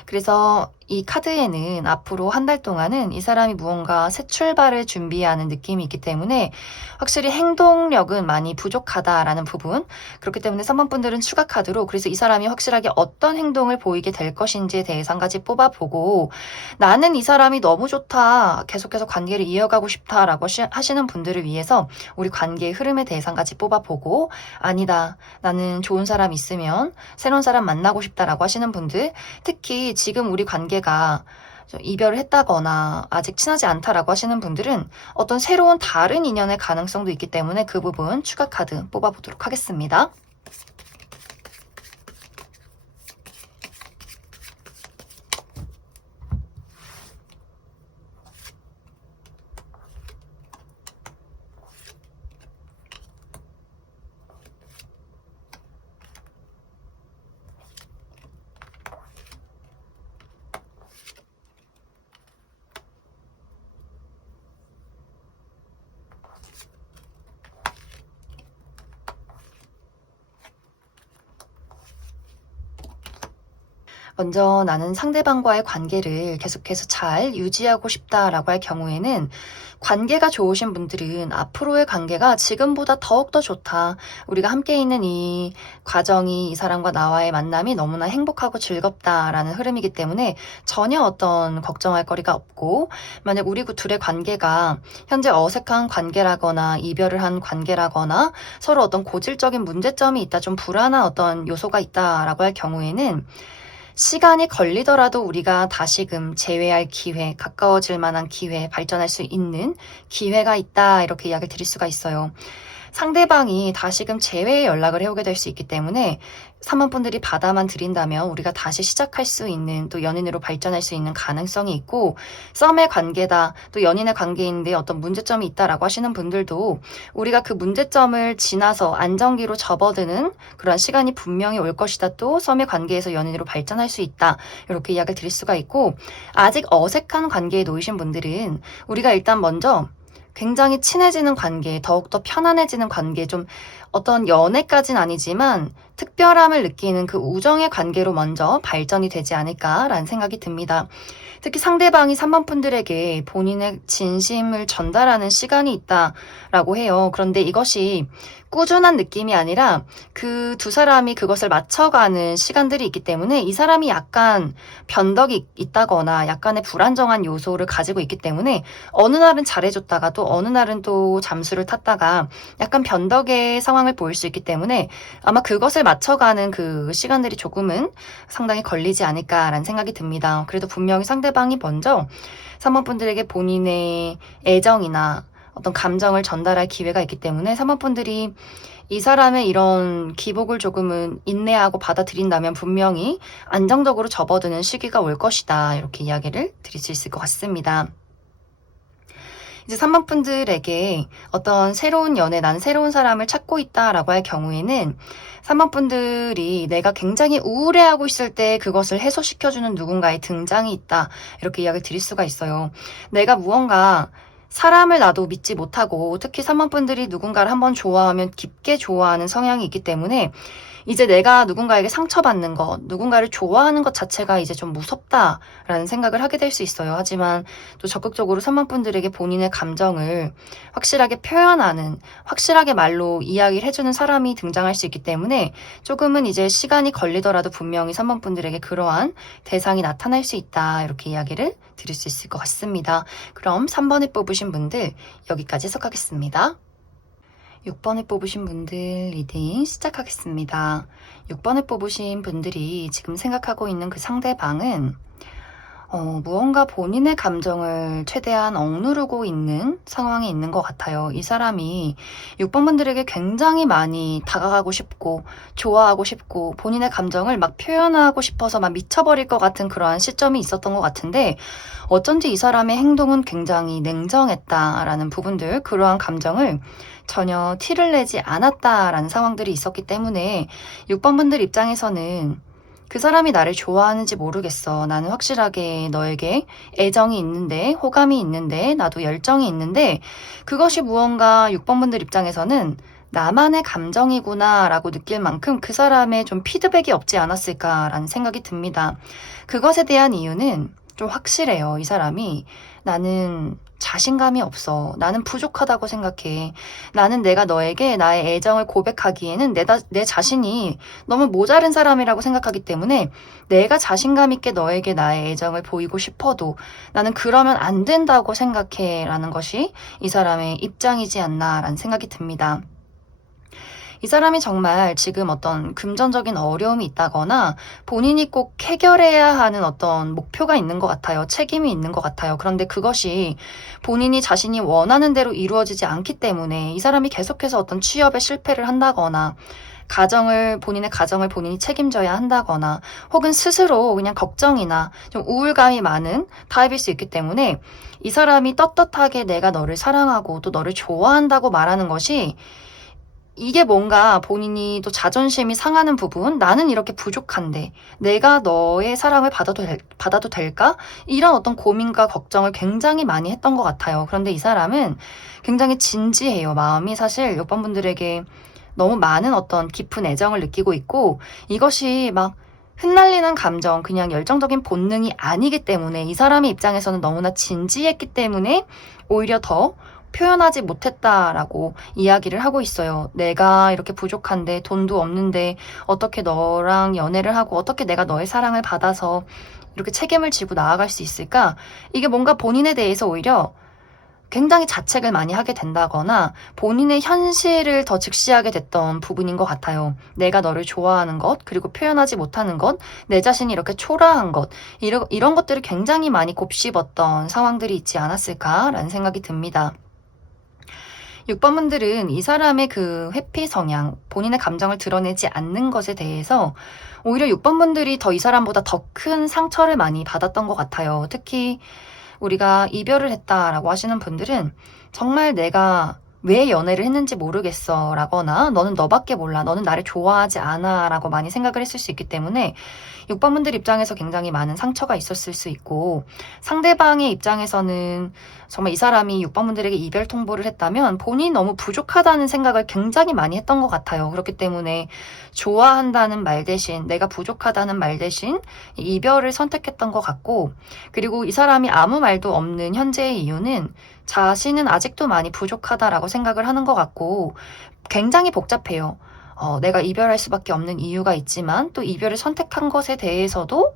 그래서 이 카드에는 앞으로 한 달 동안은 이 사람이 무언가 새 출발을 준비하는 느낌이 있기 때문에 확실히 행동력은 많이 부족하다라는 부분. 그렇기 때문에 3번 분들은 추가 카드로 그래서 이 사람이 확실하게 어떤 행동을 보이게 될 것인지에 대해서 한 가지 뽑아보고 나는 이 사람이 너무 좋다. 계속해서 관계를 이어가고 싶다라고 하시는 분들을 위해서 우리 관계의 흐름에 대해서 한 가지 뽑아보고 아니다. 나는 좋은 사람 있으면 새로운 사람 만나고 싶다라고 하시는 분들 특히 지금 우리 관계가 이별을 했다거나 아직 친하지 않다라고 하시는 분들은 어떤 새로운 다른 인연의 가능성도 있기 때문에 그 부분 추가 카드 뽑아보도록 하겠습니다. 먼저 나는 상대방과의 관계를 계속해서 잘 유지하고 싶다라고 할 경우에는 관계가 좋으신 분들은 앞으로의 관계가 지금보다 더욱더 좋다. 우리가 함께 있는 이 과정이 이 사람과 나와의 만남이 너무나 행복하고 즐겁다라는 흐름이기 때문에 전혀 어떤 걱정할 거리가 없고 만약 우리 둘의 관계가 현재 어색한 관계라거나 이별을 한 관계라거나 서로 어떤 고질적인 문제점이 있다, 좀 불안한 어떤 요소가 있다라고 할 경우에는 시간이 걸리더라도 우리가 다시금 재회할 기회, 가까워질 만한 기회, 발전할 수 있는 기회가 있다 이렇게 이야기를 드릴 수가 있어요. 상대방이 다시금 재회의 연락을 해오게 될 수 있기 때문에 3번 분들이 받아만 드린다면 우리가 다시 시작할 수 있는 또 연인으로 발전할 수 있는 가능성이 있고 썸의 관계다 또 연인의 관계인데 어떤 문제점이 있다라고 하시는 분들도 우리가 그 문제점을 지나서 안정기로 접어드는 그런 시간이 분명히 올 것이다. 또 썸의 관계에서 연인으로 발전할 수 있다. 이렇게 이야기를 드릴 수가 있고 아직 어색한 관계에 놓이신 분들은 우리가 일단 먼저 굉장히 친해지는 관계, 더욱더 편안해지는 관계, 좀 어떤 연애까지는 아니지만 특별함을 느끼는 그 우정의 관계로 먼저 발전이 되지 않을까라는 생각이 듭니다. 특히 상대방이 3번 분들에게 본인의 진심을 전달하는 시간이 있다라고 해요. 그런데 이것이 꾸준한 느낌이 아니라 그 두 사람이 그것을 맞춰가는 시간들이 있기 때문에 이 사람이 약간 변덕이 있다거나 약간의 불안정한 요소를 가지고 있기 때문에 어느 날은 잘해줬다가 또 어느 날은 또 잠수를 탔다가 약간 변덕의 상황을 보일 수 있기 때문에 아마 그것을 맞춰가는 그 시간들이 조금은 상당히 걸리지 않을까라는 생각이 듭니다. 그래도 분명히 상대방이 먼저 3번 분들에게 본인의 애정이나 어떤 감정을 전달할 기회가 있기 때문에 3번 분들이 이 사람의 이런 기복을 조금은 인내하고 받아들인다면 분명히 안정적으로 접어드는 시기가 올 것이다. 이렇게 이야기를 드릴 수 있을 것 같습니다. 이제 3번 분들에게 어떤 새로운 연애, 난 새로운 사람을 찾고 있다라고 할 경우에는 3번 분들이 내가 굉장히 우울해하고 있을 때 그것을 해소시켜주는 누군가의 등장이 있다. 이렇게 이야기를 드릴 수가 있어요. 내가 무언가 사람을 나도 믿지 못하고 특히 3번 분들이 누군가를 한번 좋아하면 깊게 좋아하는 성향이 있기 때문에 이제 내가 누군가에게 상처받는 것, 누군가를 좋아하는 것 자체가 이제 좀 무섭다라는 생각을 하게 될 수 있어요. 하지만 또 적극적으로 3번 분들에게 본인의 감정을 확실하게 표현하는, 확실하게 말로 이야기를 해주는 사람이 등장할 수 있기 때문에 조금은 이제 시간이 걸리더라도 분명히 3번 분들에게 그러한 대상이 나타날 수 있다. 이렇게 이야기를 드릴 수 있을 것 같습니다. 그럼 3번을 뽑으신 분들 여기까지 해석하겠습니다. 6번을 뽑으신 분들 리딩 시작하겠습니다. 6번을 뽑으신 분들이 지금 생각하고 있는 그 상대방은 무언가 본인의 감정을 최대한 억누르고 있는 상황에 있는 것 같아요. 이 사람이 6번 분들에게 굉장히 많이 다가가고 싶고 좋아하고 싶고 본인의 감정을 막 표현하고 싶어서 막 미쳐버릴 것 같은 그러한 시점이 있었던 것 같은데 어쩐지 이 사람의 행동은 굉장히 냉정했다라는 부분들, 그러한 감정을 전혀 티를 내지 않았다라는 상황들이 있었기 때문에 6번 분들 입장에서는 그 사람이 나를 좋아하는지 모르겠어. 나는 확실하게 너에게 애정이 있는데, 호감이 있는데, 나도 열정이 있는데, 그것이 무언가 6번 분들 입장에서는 나만의 감정이구나라고 느낄 만큼 그 사람의 좀 피드백이 없지 않았을까라는 생각이 듭니다. 그것에 대한 이유는 좀 확실해요. 이 사람이 나는 자신감이 없어. 나는 부족하다고 생각해. 나는 내가 너에게 나의 애정을 고백하기에는 내 자신이 너무 모자른 사람이라고 생각하기 때문에 내가 자신감 있게 너에게 나의 애정을 보이고 싶어도 나는 그러면 안 된다고 생각해 라는 것이 이 사람의 입장이지 않나라는 생각이 듭니다. 이 사람이 정말 지금 어떤 금전적인 어려움이 있다거나 본인이 꼭 해결해야 하는 어떤 목표가 있는 것 같아요. 책임이 있는 것 같아요. 그런데 그것이 본인이 자신이 원하는 대로 이루어지지 않기 때문에 이 사람이 계속해서 어떤 취업에 실패를 한다거나 본인의 가정을 본인이 책임져야 한다거나 혹은 스스로 그냥 걱정이나 좀 우울감이 많은 타입일 수 있기 때문에 이 사람이 떳떳하게 내가 너를 사랑하고 또 너를 좋아한다고 말하는 것이 이게 뭔가 본인이 또 자존심이 상하는 부분, 나는 이렇게 부족한데 내가 너의 사랑을 받아도 될까? 이런 어떤 고민과 걱정을 굉장히 많이 했던 것 같아요. 그런데 이 사람은 굉장히 진지해요. 마음이 사실 6번 분들에게 너무 많은 어떤 깊은 애정을 느끼고 있고 이것이 막 흩날리는 감정, 그냥 열정적인 본능이 아니기 때문에 이 사람의 입장에서는 너무나 진지했기 때문에 오히려 더 표현하지 못했다라고 이야기를 하고 있어요. 내가 이렇게 부족한데 돈도 없는데 어떻게 너랑 연애를 하고 어떻게 내가 너의 사랑을 받아서 이렇게 책임을 지고 나아갈 수 있을까? 이게 뭔가 본인에 대해서 오히려 굉장히 자책을 많이 하게 된다거나 본인의 현실을 더 직시하게 됐던 부분인 것 같아요. 내가 너를 좋아하는 것, 그리고 표현하지 못하는 것, 내 자신이 이렇게 초라한 것, 이런 것들을 굉장히 많이 곱씹었던 상황들이 있지 않았을까라는 생각이 듭니다. 6번 분들은 이 사람의 그 회피 성향, 본인의 감정을 드러내지 않는 것에 대해서 오히려 6번 분들이 더 이 사람보다 더 큰 상처를 많이 받았던 것 같아요. 특히 우리가 이별을 했다라고 하시는 분들은 정말 내가 왜 연애를 했는지 모르겠어 라거나 너는 너밖에 몰라, 너는 나를 좋아하지 않아 라고 많이 생각을 했을 수 있기 때문에 6번 분들 입장에서 굉장히 많은 상처가 있었을 수 있고 상대방의 입장에서는 정말 이 사람이 6번 분들에게 이별 통보를 했다면 본인이 너무 부족하다는 생각을 굉장히 많이 했던 것 같아요. 그렇기 때문에 좋아한다는 말 대신 내가 부족하다는 말 대신 이별을 선택했던 것 같고 그리고 이 사람이 아무 말도 없는 현재의 이유는 자신은 아직도 많이 부족하다라고 생각을 하는 것 같고 굉장히 복잡해요. 내가 이별할 수밖에 없는 이유가 있지만 또 이별을 선택한 것에 대해서도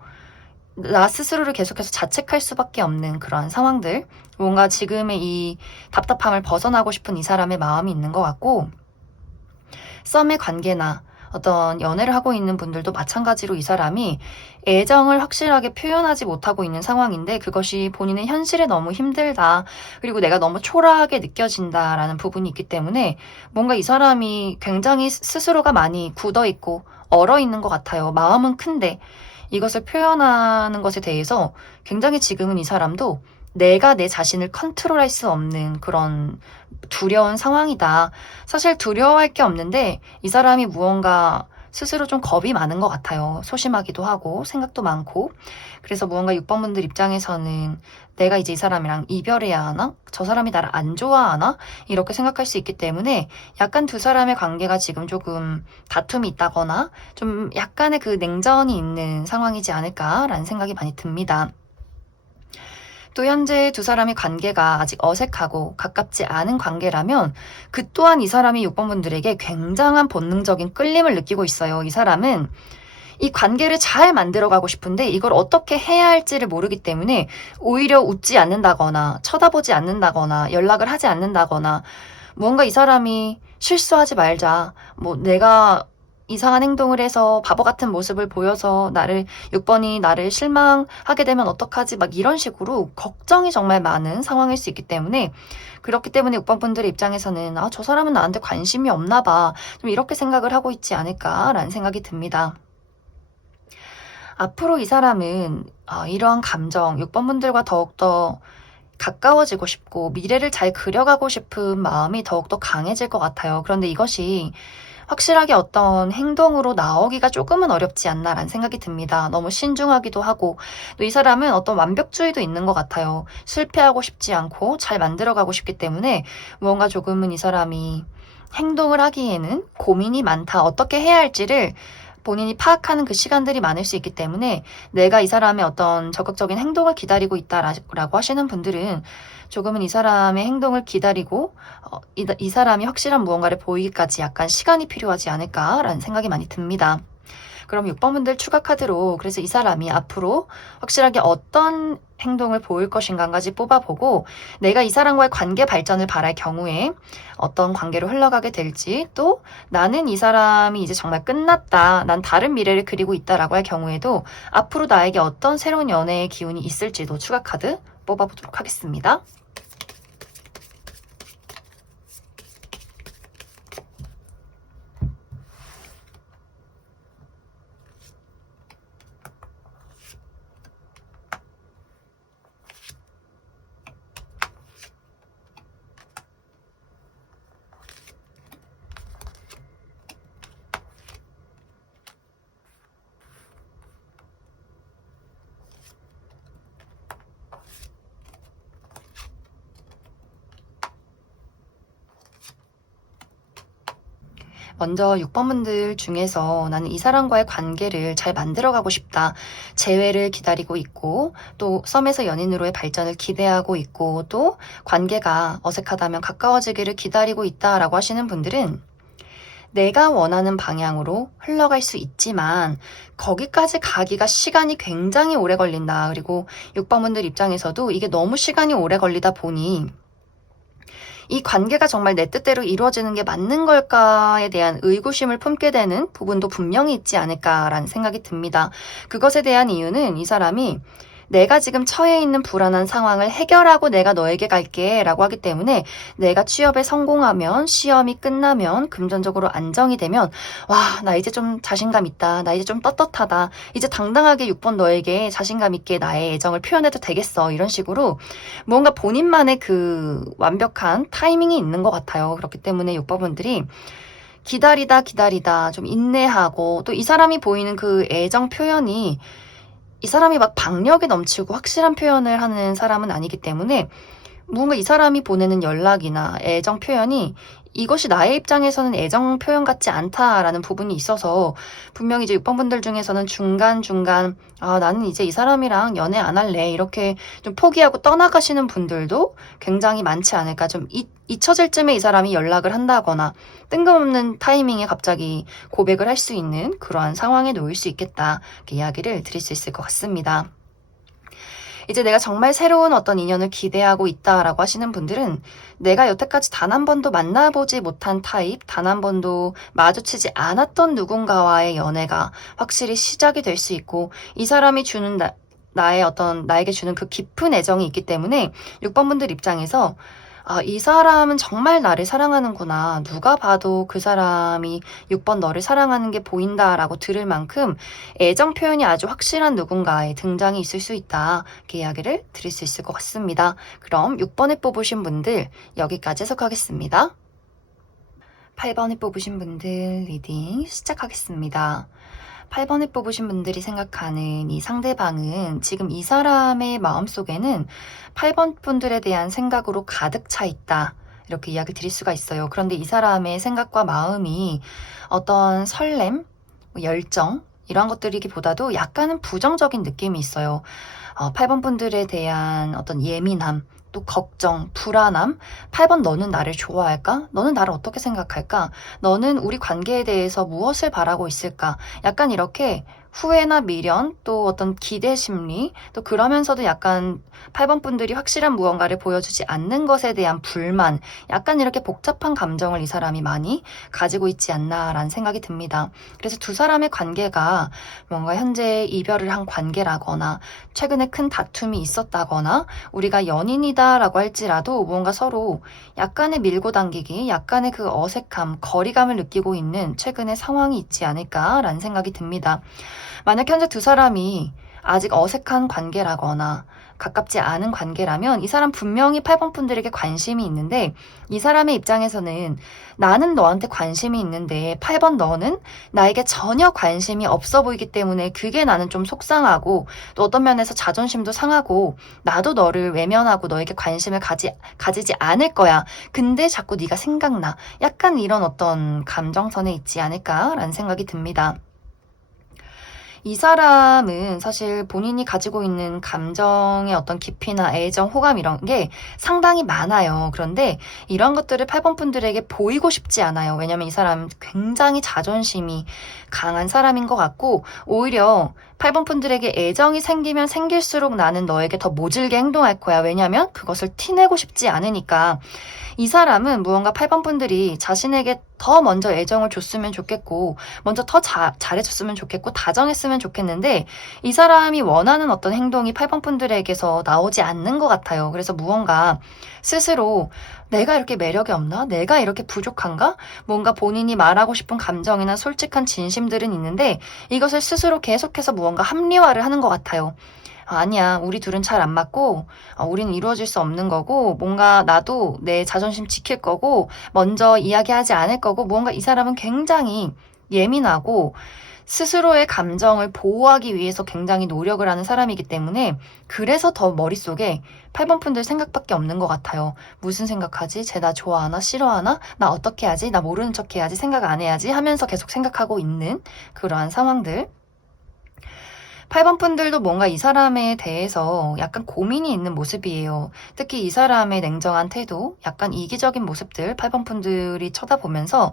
나 스스로를 계속해서 자책할 수밖에 없는 그런 상황들 뭔가 지금의 이 답답함을 벗어나고 싶은 이 사람의 마음이 있는 것 같고 썸의 관계나 어떤 연애를 하고 있는 분들도 마찬가지로 이 사람이 애정을 확실하게 표현하지 못하고 있는 상황인데 그것이 본인의 현실에 너무 힘들다. 그리고 내가 너무 초라하게 느껴진다라는 부분이 있기 때문에 뭔가 이 사람이 굉장히 스스로가 많이 굳어있고 얼어있는 것 같아요. 마음은 큰데 이것을 표현하는 것에 대해서 굉장히 지금은 이 사람도 내가 내 자신을 컨트롤할 수 없는 그런 두려운 상황이다. 사실 두려워할 게 없는데 이 사람이 무언가 스스로 좀 겁이 많은 것 같아요. 소심하기도 하고 생각도 많고 그래서 무언가 6번 분들 입장에서는 내가 이제 이 사람이랑 이별해야 하나? 저 사람이 나를 안 좋아하나? 이렇게 생각할 수 있기 때문에 약간 두 사람의 관계가 지금 조금 다툼이 있다거나 좀 약간의 그 냉전이 있는 상황이지 않을까라는 생각이 많이 듭니다. 또 현재 두 사람의 관계가 아직 어색하고 가깝지 않은 관계라면 그 또한 이 사람이 6번 분들에게 굉장한 본능적인 끌림을 느끼고 있어요. 이 사람은 이 관계를 잘 만들어가고 싶은데 이걸 어떻게 해야 할지를 모르기 때문에 오히려 웃지 않는다거나 쳐다보지 않는다거나 연락을 하지 않는다거나 무언가 이 사람이 실수하지 말자. 뭐 내가 이상한 행동을 해서 바보 같은 모습을 보여서 6번이 나를 실망하게 되면 어떡하지? 막 이런 식으로 걱정이 정말 많은 상황일 수 있기 때문에 그렇기 때문에 6번 분들의 입장에서는 저 사람은 나한테 관심이 없나 봐. 좀 이렇게 생각을 하고 있지 않을까라는 생각이 듭니다. 앞으로 이 사람은 이러한 감정, 6번 분들과 더욱더 가까워지고 싶고 미래를 잘 그려가고 싶은 마음이 더욱더 강해질 것 같아요. 그런데 이것이 확실하게 어떤 행동으로 나오기가 조금은 어렵지 않나라는 생각이 듭니다. 너무 신중하기도 하고 또 이 사람은 어떤 완벽주의도 있는 것 같아요. 실패하고 싶지 않고 잘 만들어가고 싶기 때문에 무언가 조금은 이 사람이 행동을 하기에는 고민이 많다. 어떻게 해야 할지를 본인이 파악하는 그 시간들이 많을 수 있기 때문에 내가 이 사람의 어떤 적극적인 행동을 기다리고 있다라고 하시는 분들은 조금은 이 사람의 행동을 기다리고 이 사람이 확실한 무언가를 보이기까지 약간 시간이 필요하지 않을까라는 생각이 많이 듭니다. 그럼 6번 분들 추가 카드로 그래서 이 사람이 앞으로 확실하게 어떤 행동을 보일 것인가 한 가지 뽑아보고 내가 이 사람과의 관계 발전을 바랄 경우에 어떤 관계로 흘러가게 될지 또 나는 이 사람이 이제 정말 끝났다. 난 다른 미래를 그리고 있다라고 할 경우에도 앞으로 나에게 어떤 새로운 연애의 기운이 있을지도 추가 카드 뽑아보도록 하겠습니다. 먼저 6번 분들 중에서 나는 이 사람과의 관계를 잘 만들어가고 싶다. 재회를 기다리고 있고 또 썸에서 연인으로의 발전을 기대하고 있고 또 관계가 어색하다면 가까워지기를 기다리고 있다라고 하시는 분들은 내가 원하는 방향으로 흘러갈 수 있지만 거기까지 가기가 시간이 굉장히 오래 걸린다. 그리고 6번 분들 입장에서도 이게 너무 시간이 오래 걸리다 보니 이 관계가 정말 내 뜻대로 이루어지는 게 맞는 걸까에 대한 의구심을 품게 되는 부분도 분명히 있지 않을까라는 생각이 듭니다. 그것에 대한 이유는 이 사람이 내가 지금 처해 있는 불안한 상황을 해결하고 내가 너에게 갈게 라고 하기 때문에 내가 취업에 성공하면 시험이 끝나면 금전적으로 안정이 되면 와, 나 이제 좀 자신감 있다. 나 이제 좀 떳떳하다. 이제 당당하게 6번 너에게 자신감 있게 나의 애정을 표현해도 되겠어. 이런 식으로 뭔가 본인만의 그 완벽한 타이밍이 있는 것 같아요. 그렇기 때문에 6번분들이 기다리다 좀 인내하고 또 이 사람이 보이는 그 애정 표현이 이 사람이 막 박력이 넘치고 확실한 표현을 하는 사람은 아니기 때문에 뭔가 이 사람이 보내는 연락이나 애정 표현이 이것이 나의 입장에서는 애정 표현 같지 않다라는 부분이 있어서 분명히 이제 6번 분들 중에서는 중간중간 나는 이제 이 사람이랑 연애 안 할래 이렇게 좀 포기하고 떠나가시는 분들도 굉장히 많지 않을까. 좀 잊혀질 쯤에 이 사람이 연락을 한다거나 뜬금없는 타이밍에 갑자기 고백을 할 수 있는 그러한 상황에 놓일 수 있겠다. 이렇게 이야기를 드릴 수 있을 것 같습니다. 이제 내가 정말 새로운 어떤 인연을 기대하고 있다라고 하시는 분들은 내가 여태까지 단 한 번도 만나보지 못한 타입, 단 한 번도 마주치지 않았던 누군가와의 연애가 확실히 시작이 될 수 있고 이 사람이 주는 나에게 주는 그 깊은 애정이 있기 때문에 6번 분들 입장에서 이 사람은 정말 나를 사랑하는구나. 누가 봐도 그 사람이 6번 너를 사랑하는 게 보인다라고 들을 만큼 애정 표현이 아주 확실한 누군가의 등장이 있을 수 있다. 이렇게 이야기를 드릴 수 있을 것 같습니다. 그럼 6번에 뽑으신 분들 여기까지 해석하겠습니다. 8번에 뽑으신 분들 리딩 시작하겠습니다. 8번에 뽑으신 분들이 생각하는 이 상대방은 지금 이 사람의 마음속에는 8번 분들에 대한 생각으로 가득 차 있다. 이렇게 이야기 드릴 수가 있어요. 그런데 이 사람의 생각과 마음이 어떤 설렘, 열정 이런 것들이기보다도 약간은 부정적인 느낌이 있어요. 8번 분들에 대한 어떤 예민함, 또 걱정, 불안함. 8번 너는 나를 좋아할까? 너는 나를 어떻게 생각할까? 너는 우리 관계에 대해서 무엇을 바라고 있을까? 약간 이렇게 후회나 미련, 또 어떤 기대 심리, 또 그러면서도 약간 8번 분들이 확실한 무언가를 보여주지 않는 것에 대한 불만, 약간 이렇게 복잡한 감정을 이 사람이 많이 가지고 있지 않나라는 생각이 듭니다. 그래서 두 사람의 관계가 뭔가 현재 이별을 한 관계라거나 최근에 큰 다툼이 있었다거나 우리가 연인이다라고 할지라도 뭔가 서로 약간의 밀고 당기기, 약간의 그 어색함, 거리감을 느끼고 있는 최근의 상황이 있지 않을까라는 생각이 듭니다. 만약 현재 두 사람이 아직 어색한 관계라거나 가깝지 않은 관계라면 이 사람 분명히 8번 분들에게 관심이 있는데 이 사람의 입장에서는 나는 너한테 관심이 있는데 8번 너는 나에게 전혀 관심이 없어 보이기 때문에 그게 나는 좀 속상하고 또 어떤 면에서 자존심도 상하고 나도 너를 외면하고 너에게 관심을 가지지 않을 거야. 근데 자꾸 네가 생각나. 약간 이런 어떤 감정선에 있지 않을까라는 생각이 듭니다. 이 사람은 사실 본인이 가지고 있는 감정의 어떤 깊이나 애정, 호감 이런 게 상당히 많아요. 그런데 이런 것들을 8번 분들에게 보이고 싶지 않아요. 왜냐면 이 사람 굉장히 자존심이 강한 사람인 것 같고 오히려 8번 분들에게 애정이 생기면 생길수록 나는 너에게 더 모질게 행동할 거야. 왜냐면 그것을 티내고 싶지 않으니까. 이 사람은 무언가 8번 분들이 자신에게 더 먼저 애정을 줬으면 좋겠고 먼저 더 잘해줬으면 좋겠고 다정했으면 좋겠는데 이 사람이 원하는 어떤 행동이 8번 분들에게서 나오지 않는 것 같아요. 그래서 무언가 스스로 내가 이렇게 매력이 없나? 내가 이렇게 부족한가? 뭔가 본인이 말하고 싶은 감정이나 솔직한 진심들은 있는데 이것을 스스로 계속해서 무언가 합리화를 하는 것 같아요. 아니야, 우리 둘은 잘 안 맞고, 우린 이루어질 수 없는 거고, 뭔가 나도 내 자존심 지킬 거고, 먼저 이야기하지 않을 거고, 무언가 이 사람은 굉장히 예민하고, 스스로의 감정을 보호하기 위해서 굉장히 노력을 하는 사람이기 때문에, 그래서 더 머릿속에 8번 분들 생각밖에 없는 것 같아요. 무슨 생각하지? 쟤 나 좋아하나? 싫어하나? 나 어떻게 하지? 나 모르는 척 해야지? 생각 안 해야지? 하면서 계속 생각하고 있는 그러한 상황들. 8번 분들도 뭔가 이 사람에 대해서 약간 고민이 있는 모습이에요. 특히 이 사람의 냉정한 태도, 약간 이기적인 모습들 8번 분들이 쳐다보면서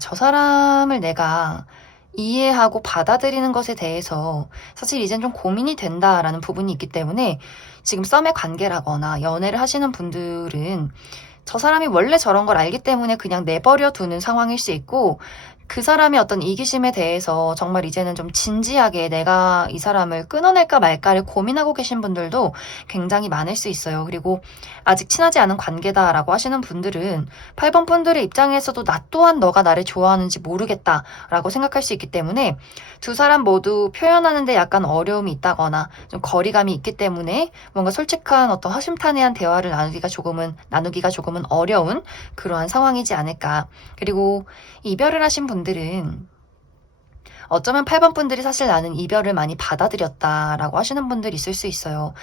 저 사람을 내가 이해하고 받아들이는 것에 대해서 사실 이젠 좀 고민이 된다라는 부분이 있기 때문에 지금 썸의 관계라거나 연애를 하시는 분들은 저 사람이 원래 저런 걸 알기 때문에 그냥 내버려 두는 상황일 수 있고 그 사람의 어떤 이기심에 대해서 정말 이제는 좀 진지하게 내가 이 사람을 끊어낼까 말까를 고민하고 계신 분들도 굉장히 많을 수 있어요. 그리고 아직 친하지 않은 관계다라고 하시는 분들은 8번 분들의 입장에서도 나 또한 너가 나를 좋아하는지 모르겠다라고 생각할 수 있기 때문에 두 사람 모두 표현하는데 약간 어려움이 있다거나 좀 거리감이 있기 때문에 뭔가 솔직한 어떤 허심탄회한 대화를 나누기가 조금은 어려운 그러한 상황이지 않을까. 그리고 이별을 하신 분들은 어쩌면 8번 분들이 사실 나는 이별을 많이 받아들였다라고 하시는 분들이 있을 수 있어요.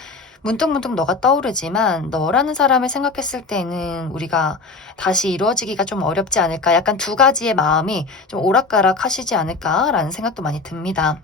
문득문득 너가 떠오르지만 너라는 사람을 생각했을 때는 우리가 다시 이루어지기가 좀 어렵지 않을까. 약간 두 가지의 마음이 좀 오락가락 하시지 않을까라는 생각도 많이 듭니다.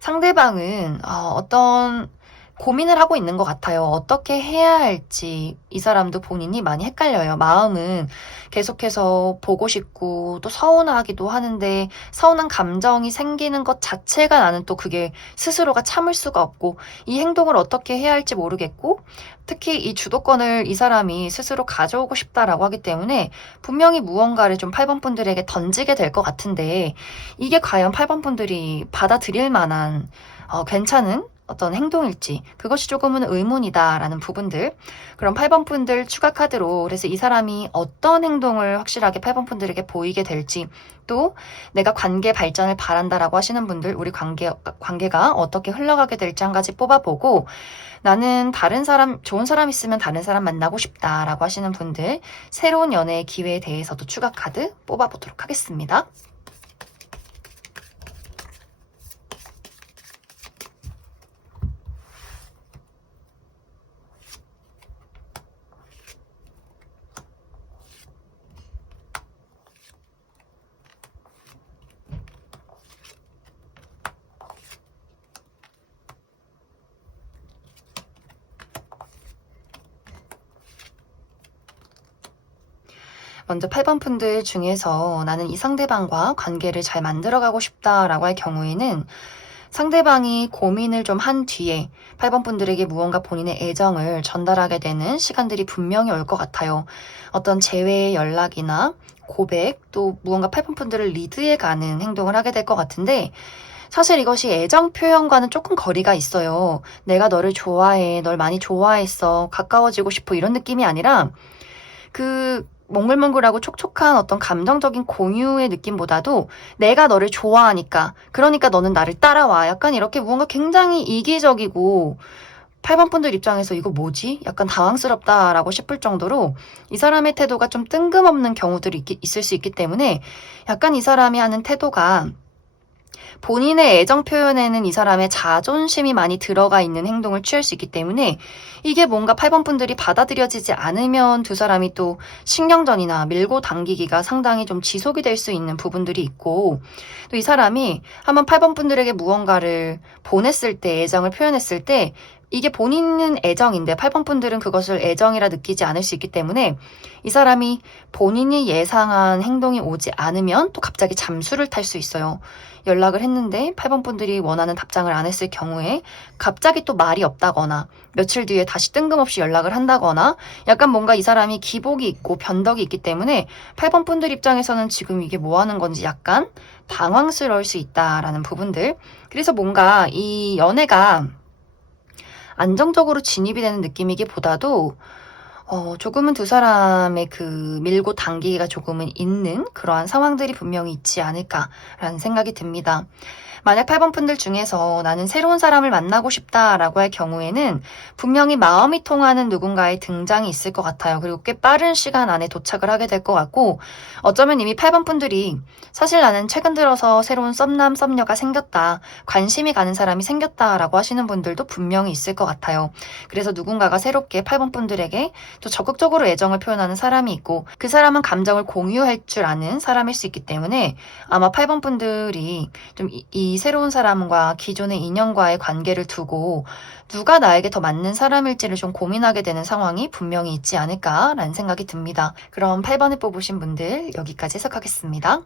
상대방은 어떤 고민을 하고 있는 것 같아요. 어떻게 해야 할지 이 사람도 본인이 많이 헷갈려요. 마음은 계속해서 보고 싶고 또 서운하기도 하는데 서운한 감정이 생기는 것 자체가 나는 또 그게 스스로가 참을 수가 없고 이 행동을 어떻게 해야 할지 모르겠고 특히 이 주도권을 이 사람이 스스로 가져오고 싶다라고 하기 때문에 분명히 무언가를 좀 8번 분들에게 던지게 될 것 같은데 이게 과연 8번 분들이 받아들일 만한 괜찮은 어떤 행동일지 그것이 조금은 의문이다라는 부분들 그럼 8번 분들 추가 카드로 그래서 이 사람이 어떤 행동을 확실하게 8번 분들에게 보이게 될지 또 내가 관계 발전을 바란다라고 하시는 분들 우리 관계가 어떻게 흘러가게 될지 한 가지 뽑아보고 나는 다른 사람 좋은 사람 있으면 다른 사람 만나고 싶다라고 하시는 분들 새로운 연애의 기회에 대해서도 추가 카드 뽑아보도록 하겠습니다. 먼저 8번 분들 중에서 나는 이 상대방과 관계를 잘 만들어가고 싶다라고 할 경우에는 상대방이 고민을 좀 한 뒤에 8번 분들에게 무언가 본인의 애정을 전달하게 되는 시간들이 분명히 올 것 같아요. 어떤 재회의 연락이나 고백 또 무언가 8번 분들을 리드해가는 행동을 하게 될 것 같은데 사실 이것이 애정 표현과는 조금 거리가 있어요. 내가 너를 좋아해, 널 많이 좋아했어, 가까워지고 싶어 이런 느낌이 아니라 몽글몽글하고 촉촉한 어떤 감정적인 공유의 느낌보다도 내가 너를 좋아하니까, 그러니까 너는 나를 따라와. 약간 이렇게 무언가 굉장히 이기적이고 8번 분들 입장에서 이거 뭐지? 약간 당황스럽다라고 싶을 정도로 이 사람의 태도가 좀 뜬금없는 경우들이 있을 수 있기 때문에 약간 이 사람이 하는 태도가 본인의 애정 표현에는 이 사람의 자존심이 많이 들어가 있는 행동을 취할 수 있기 때문에 이게 뭔가 8번 분들이 받아들여지지 않으면 두 사람이 또 신경전이나 밀고 당기기가 상당히 좀 지속이 될 수 있는 부분들이 있고, 또 이 사람이 한번 8번 분들에게 무언가를 보냈을 때, 애정을 표현했을 때 이게 본인은 애정인데 8번 분들은 그것을 애정이라 느끼지 않을 수 있기 때문에 이 사람이 본인이 예상한 행동이 오지 않으면 또 갑자기 잠수를 탈 수 있어요. 연락을 했는데 8번 분들이 원하는 답장을 안 했을 경우에 갑자기 또 말이 없다거나 며칠 뒤에 다시 뜬금없이 연락을 한다거나 약간 뭔가 이 사람이 기복이 있고 변덕이 있기 때문에 8번 분들 입장에서는 지금 이게 뭐 하는 건지 약간 당황스러울 수 있다라는 부분들. 그래서 뭔가 이 연애가 안정적으로 진입이 되는 느낌이기보다도 조금은 두 사람의 그 밀고 당기기가 조금은 있는 그러한 상황들이 분명히 있지 않을까라는 생각이 듭니다. 만약 8번 분들 중에서 나는 새로운 사람을 만나고 싶다라고 할 경우에는 분명히 마음이 통하는 누군가의 등장이 있을 것 같아요. 그리고 꽤 빠른 시간 안에 도착을 하게 될 것 같고, 어쩌면 이미 8번 분들이 사실 나는 최근 들어서 새로운 썸남, 썸녀가 생겼다, 관심이 가는 사람이 생겼다라고 하시는 분들도 분명히 있을 것 같아요. 그래서 누군가가 새롭게 8번 분들에게 또 적극적으로 애정을 표현하는 사람이 있고, 그 사람은 감정을 공유할 줄 아는 사람일 수 있기 때문에 아마 8번 분들이 좀 이 새로운 사람과 기존의 인연과의 관계를 두고 누가 나에게 더 맞는 사람일지를 좀 고민하게 되는 상황이 분명히 있지 않을까라는 생각이 듭니다. 그럼 8번을 뽑으신 분들 여기까지 해석하겠습니다.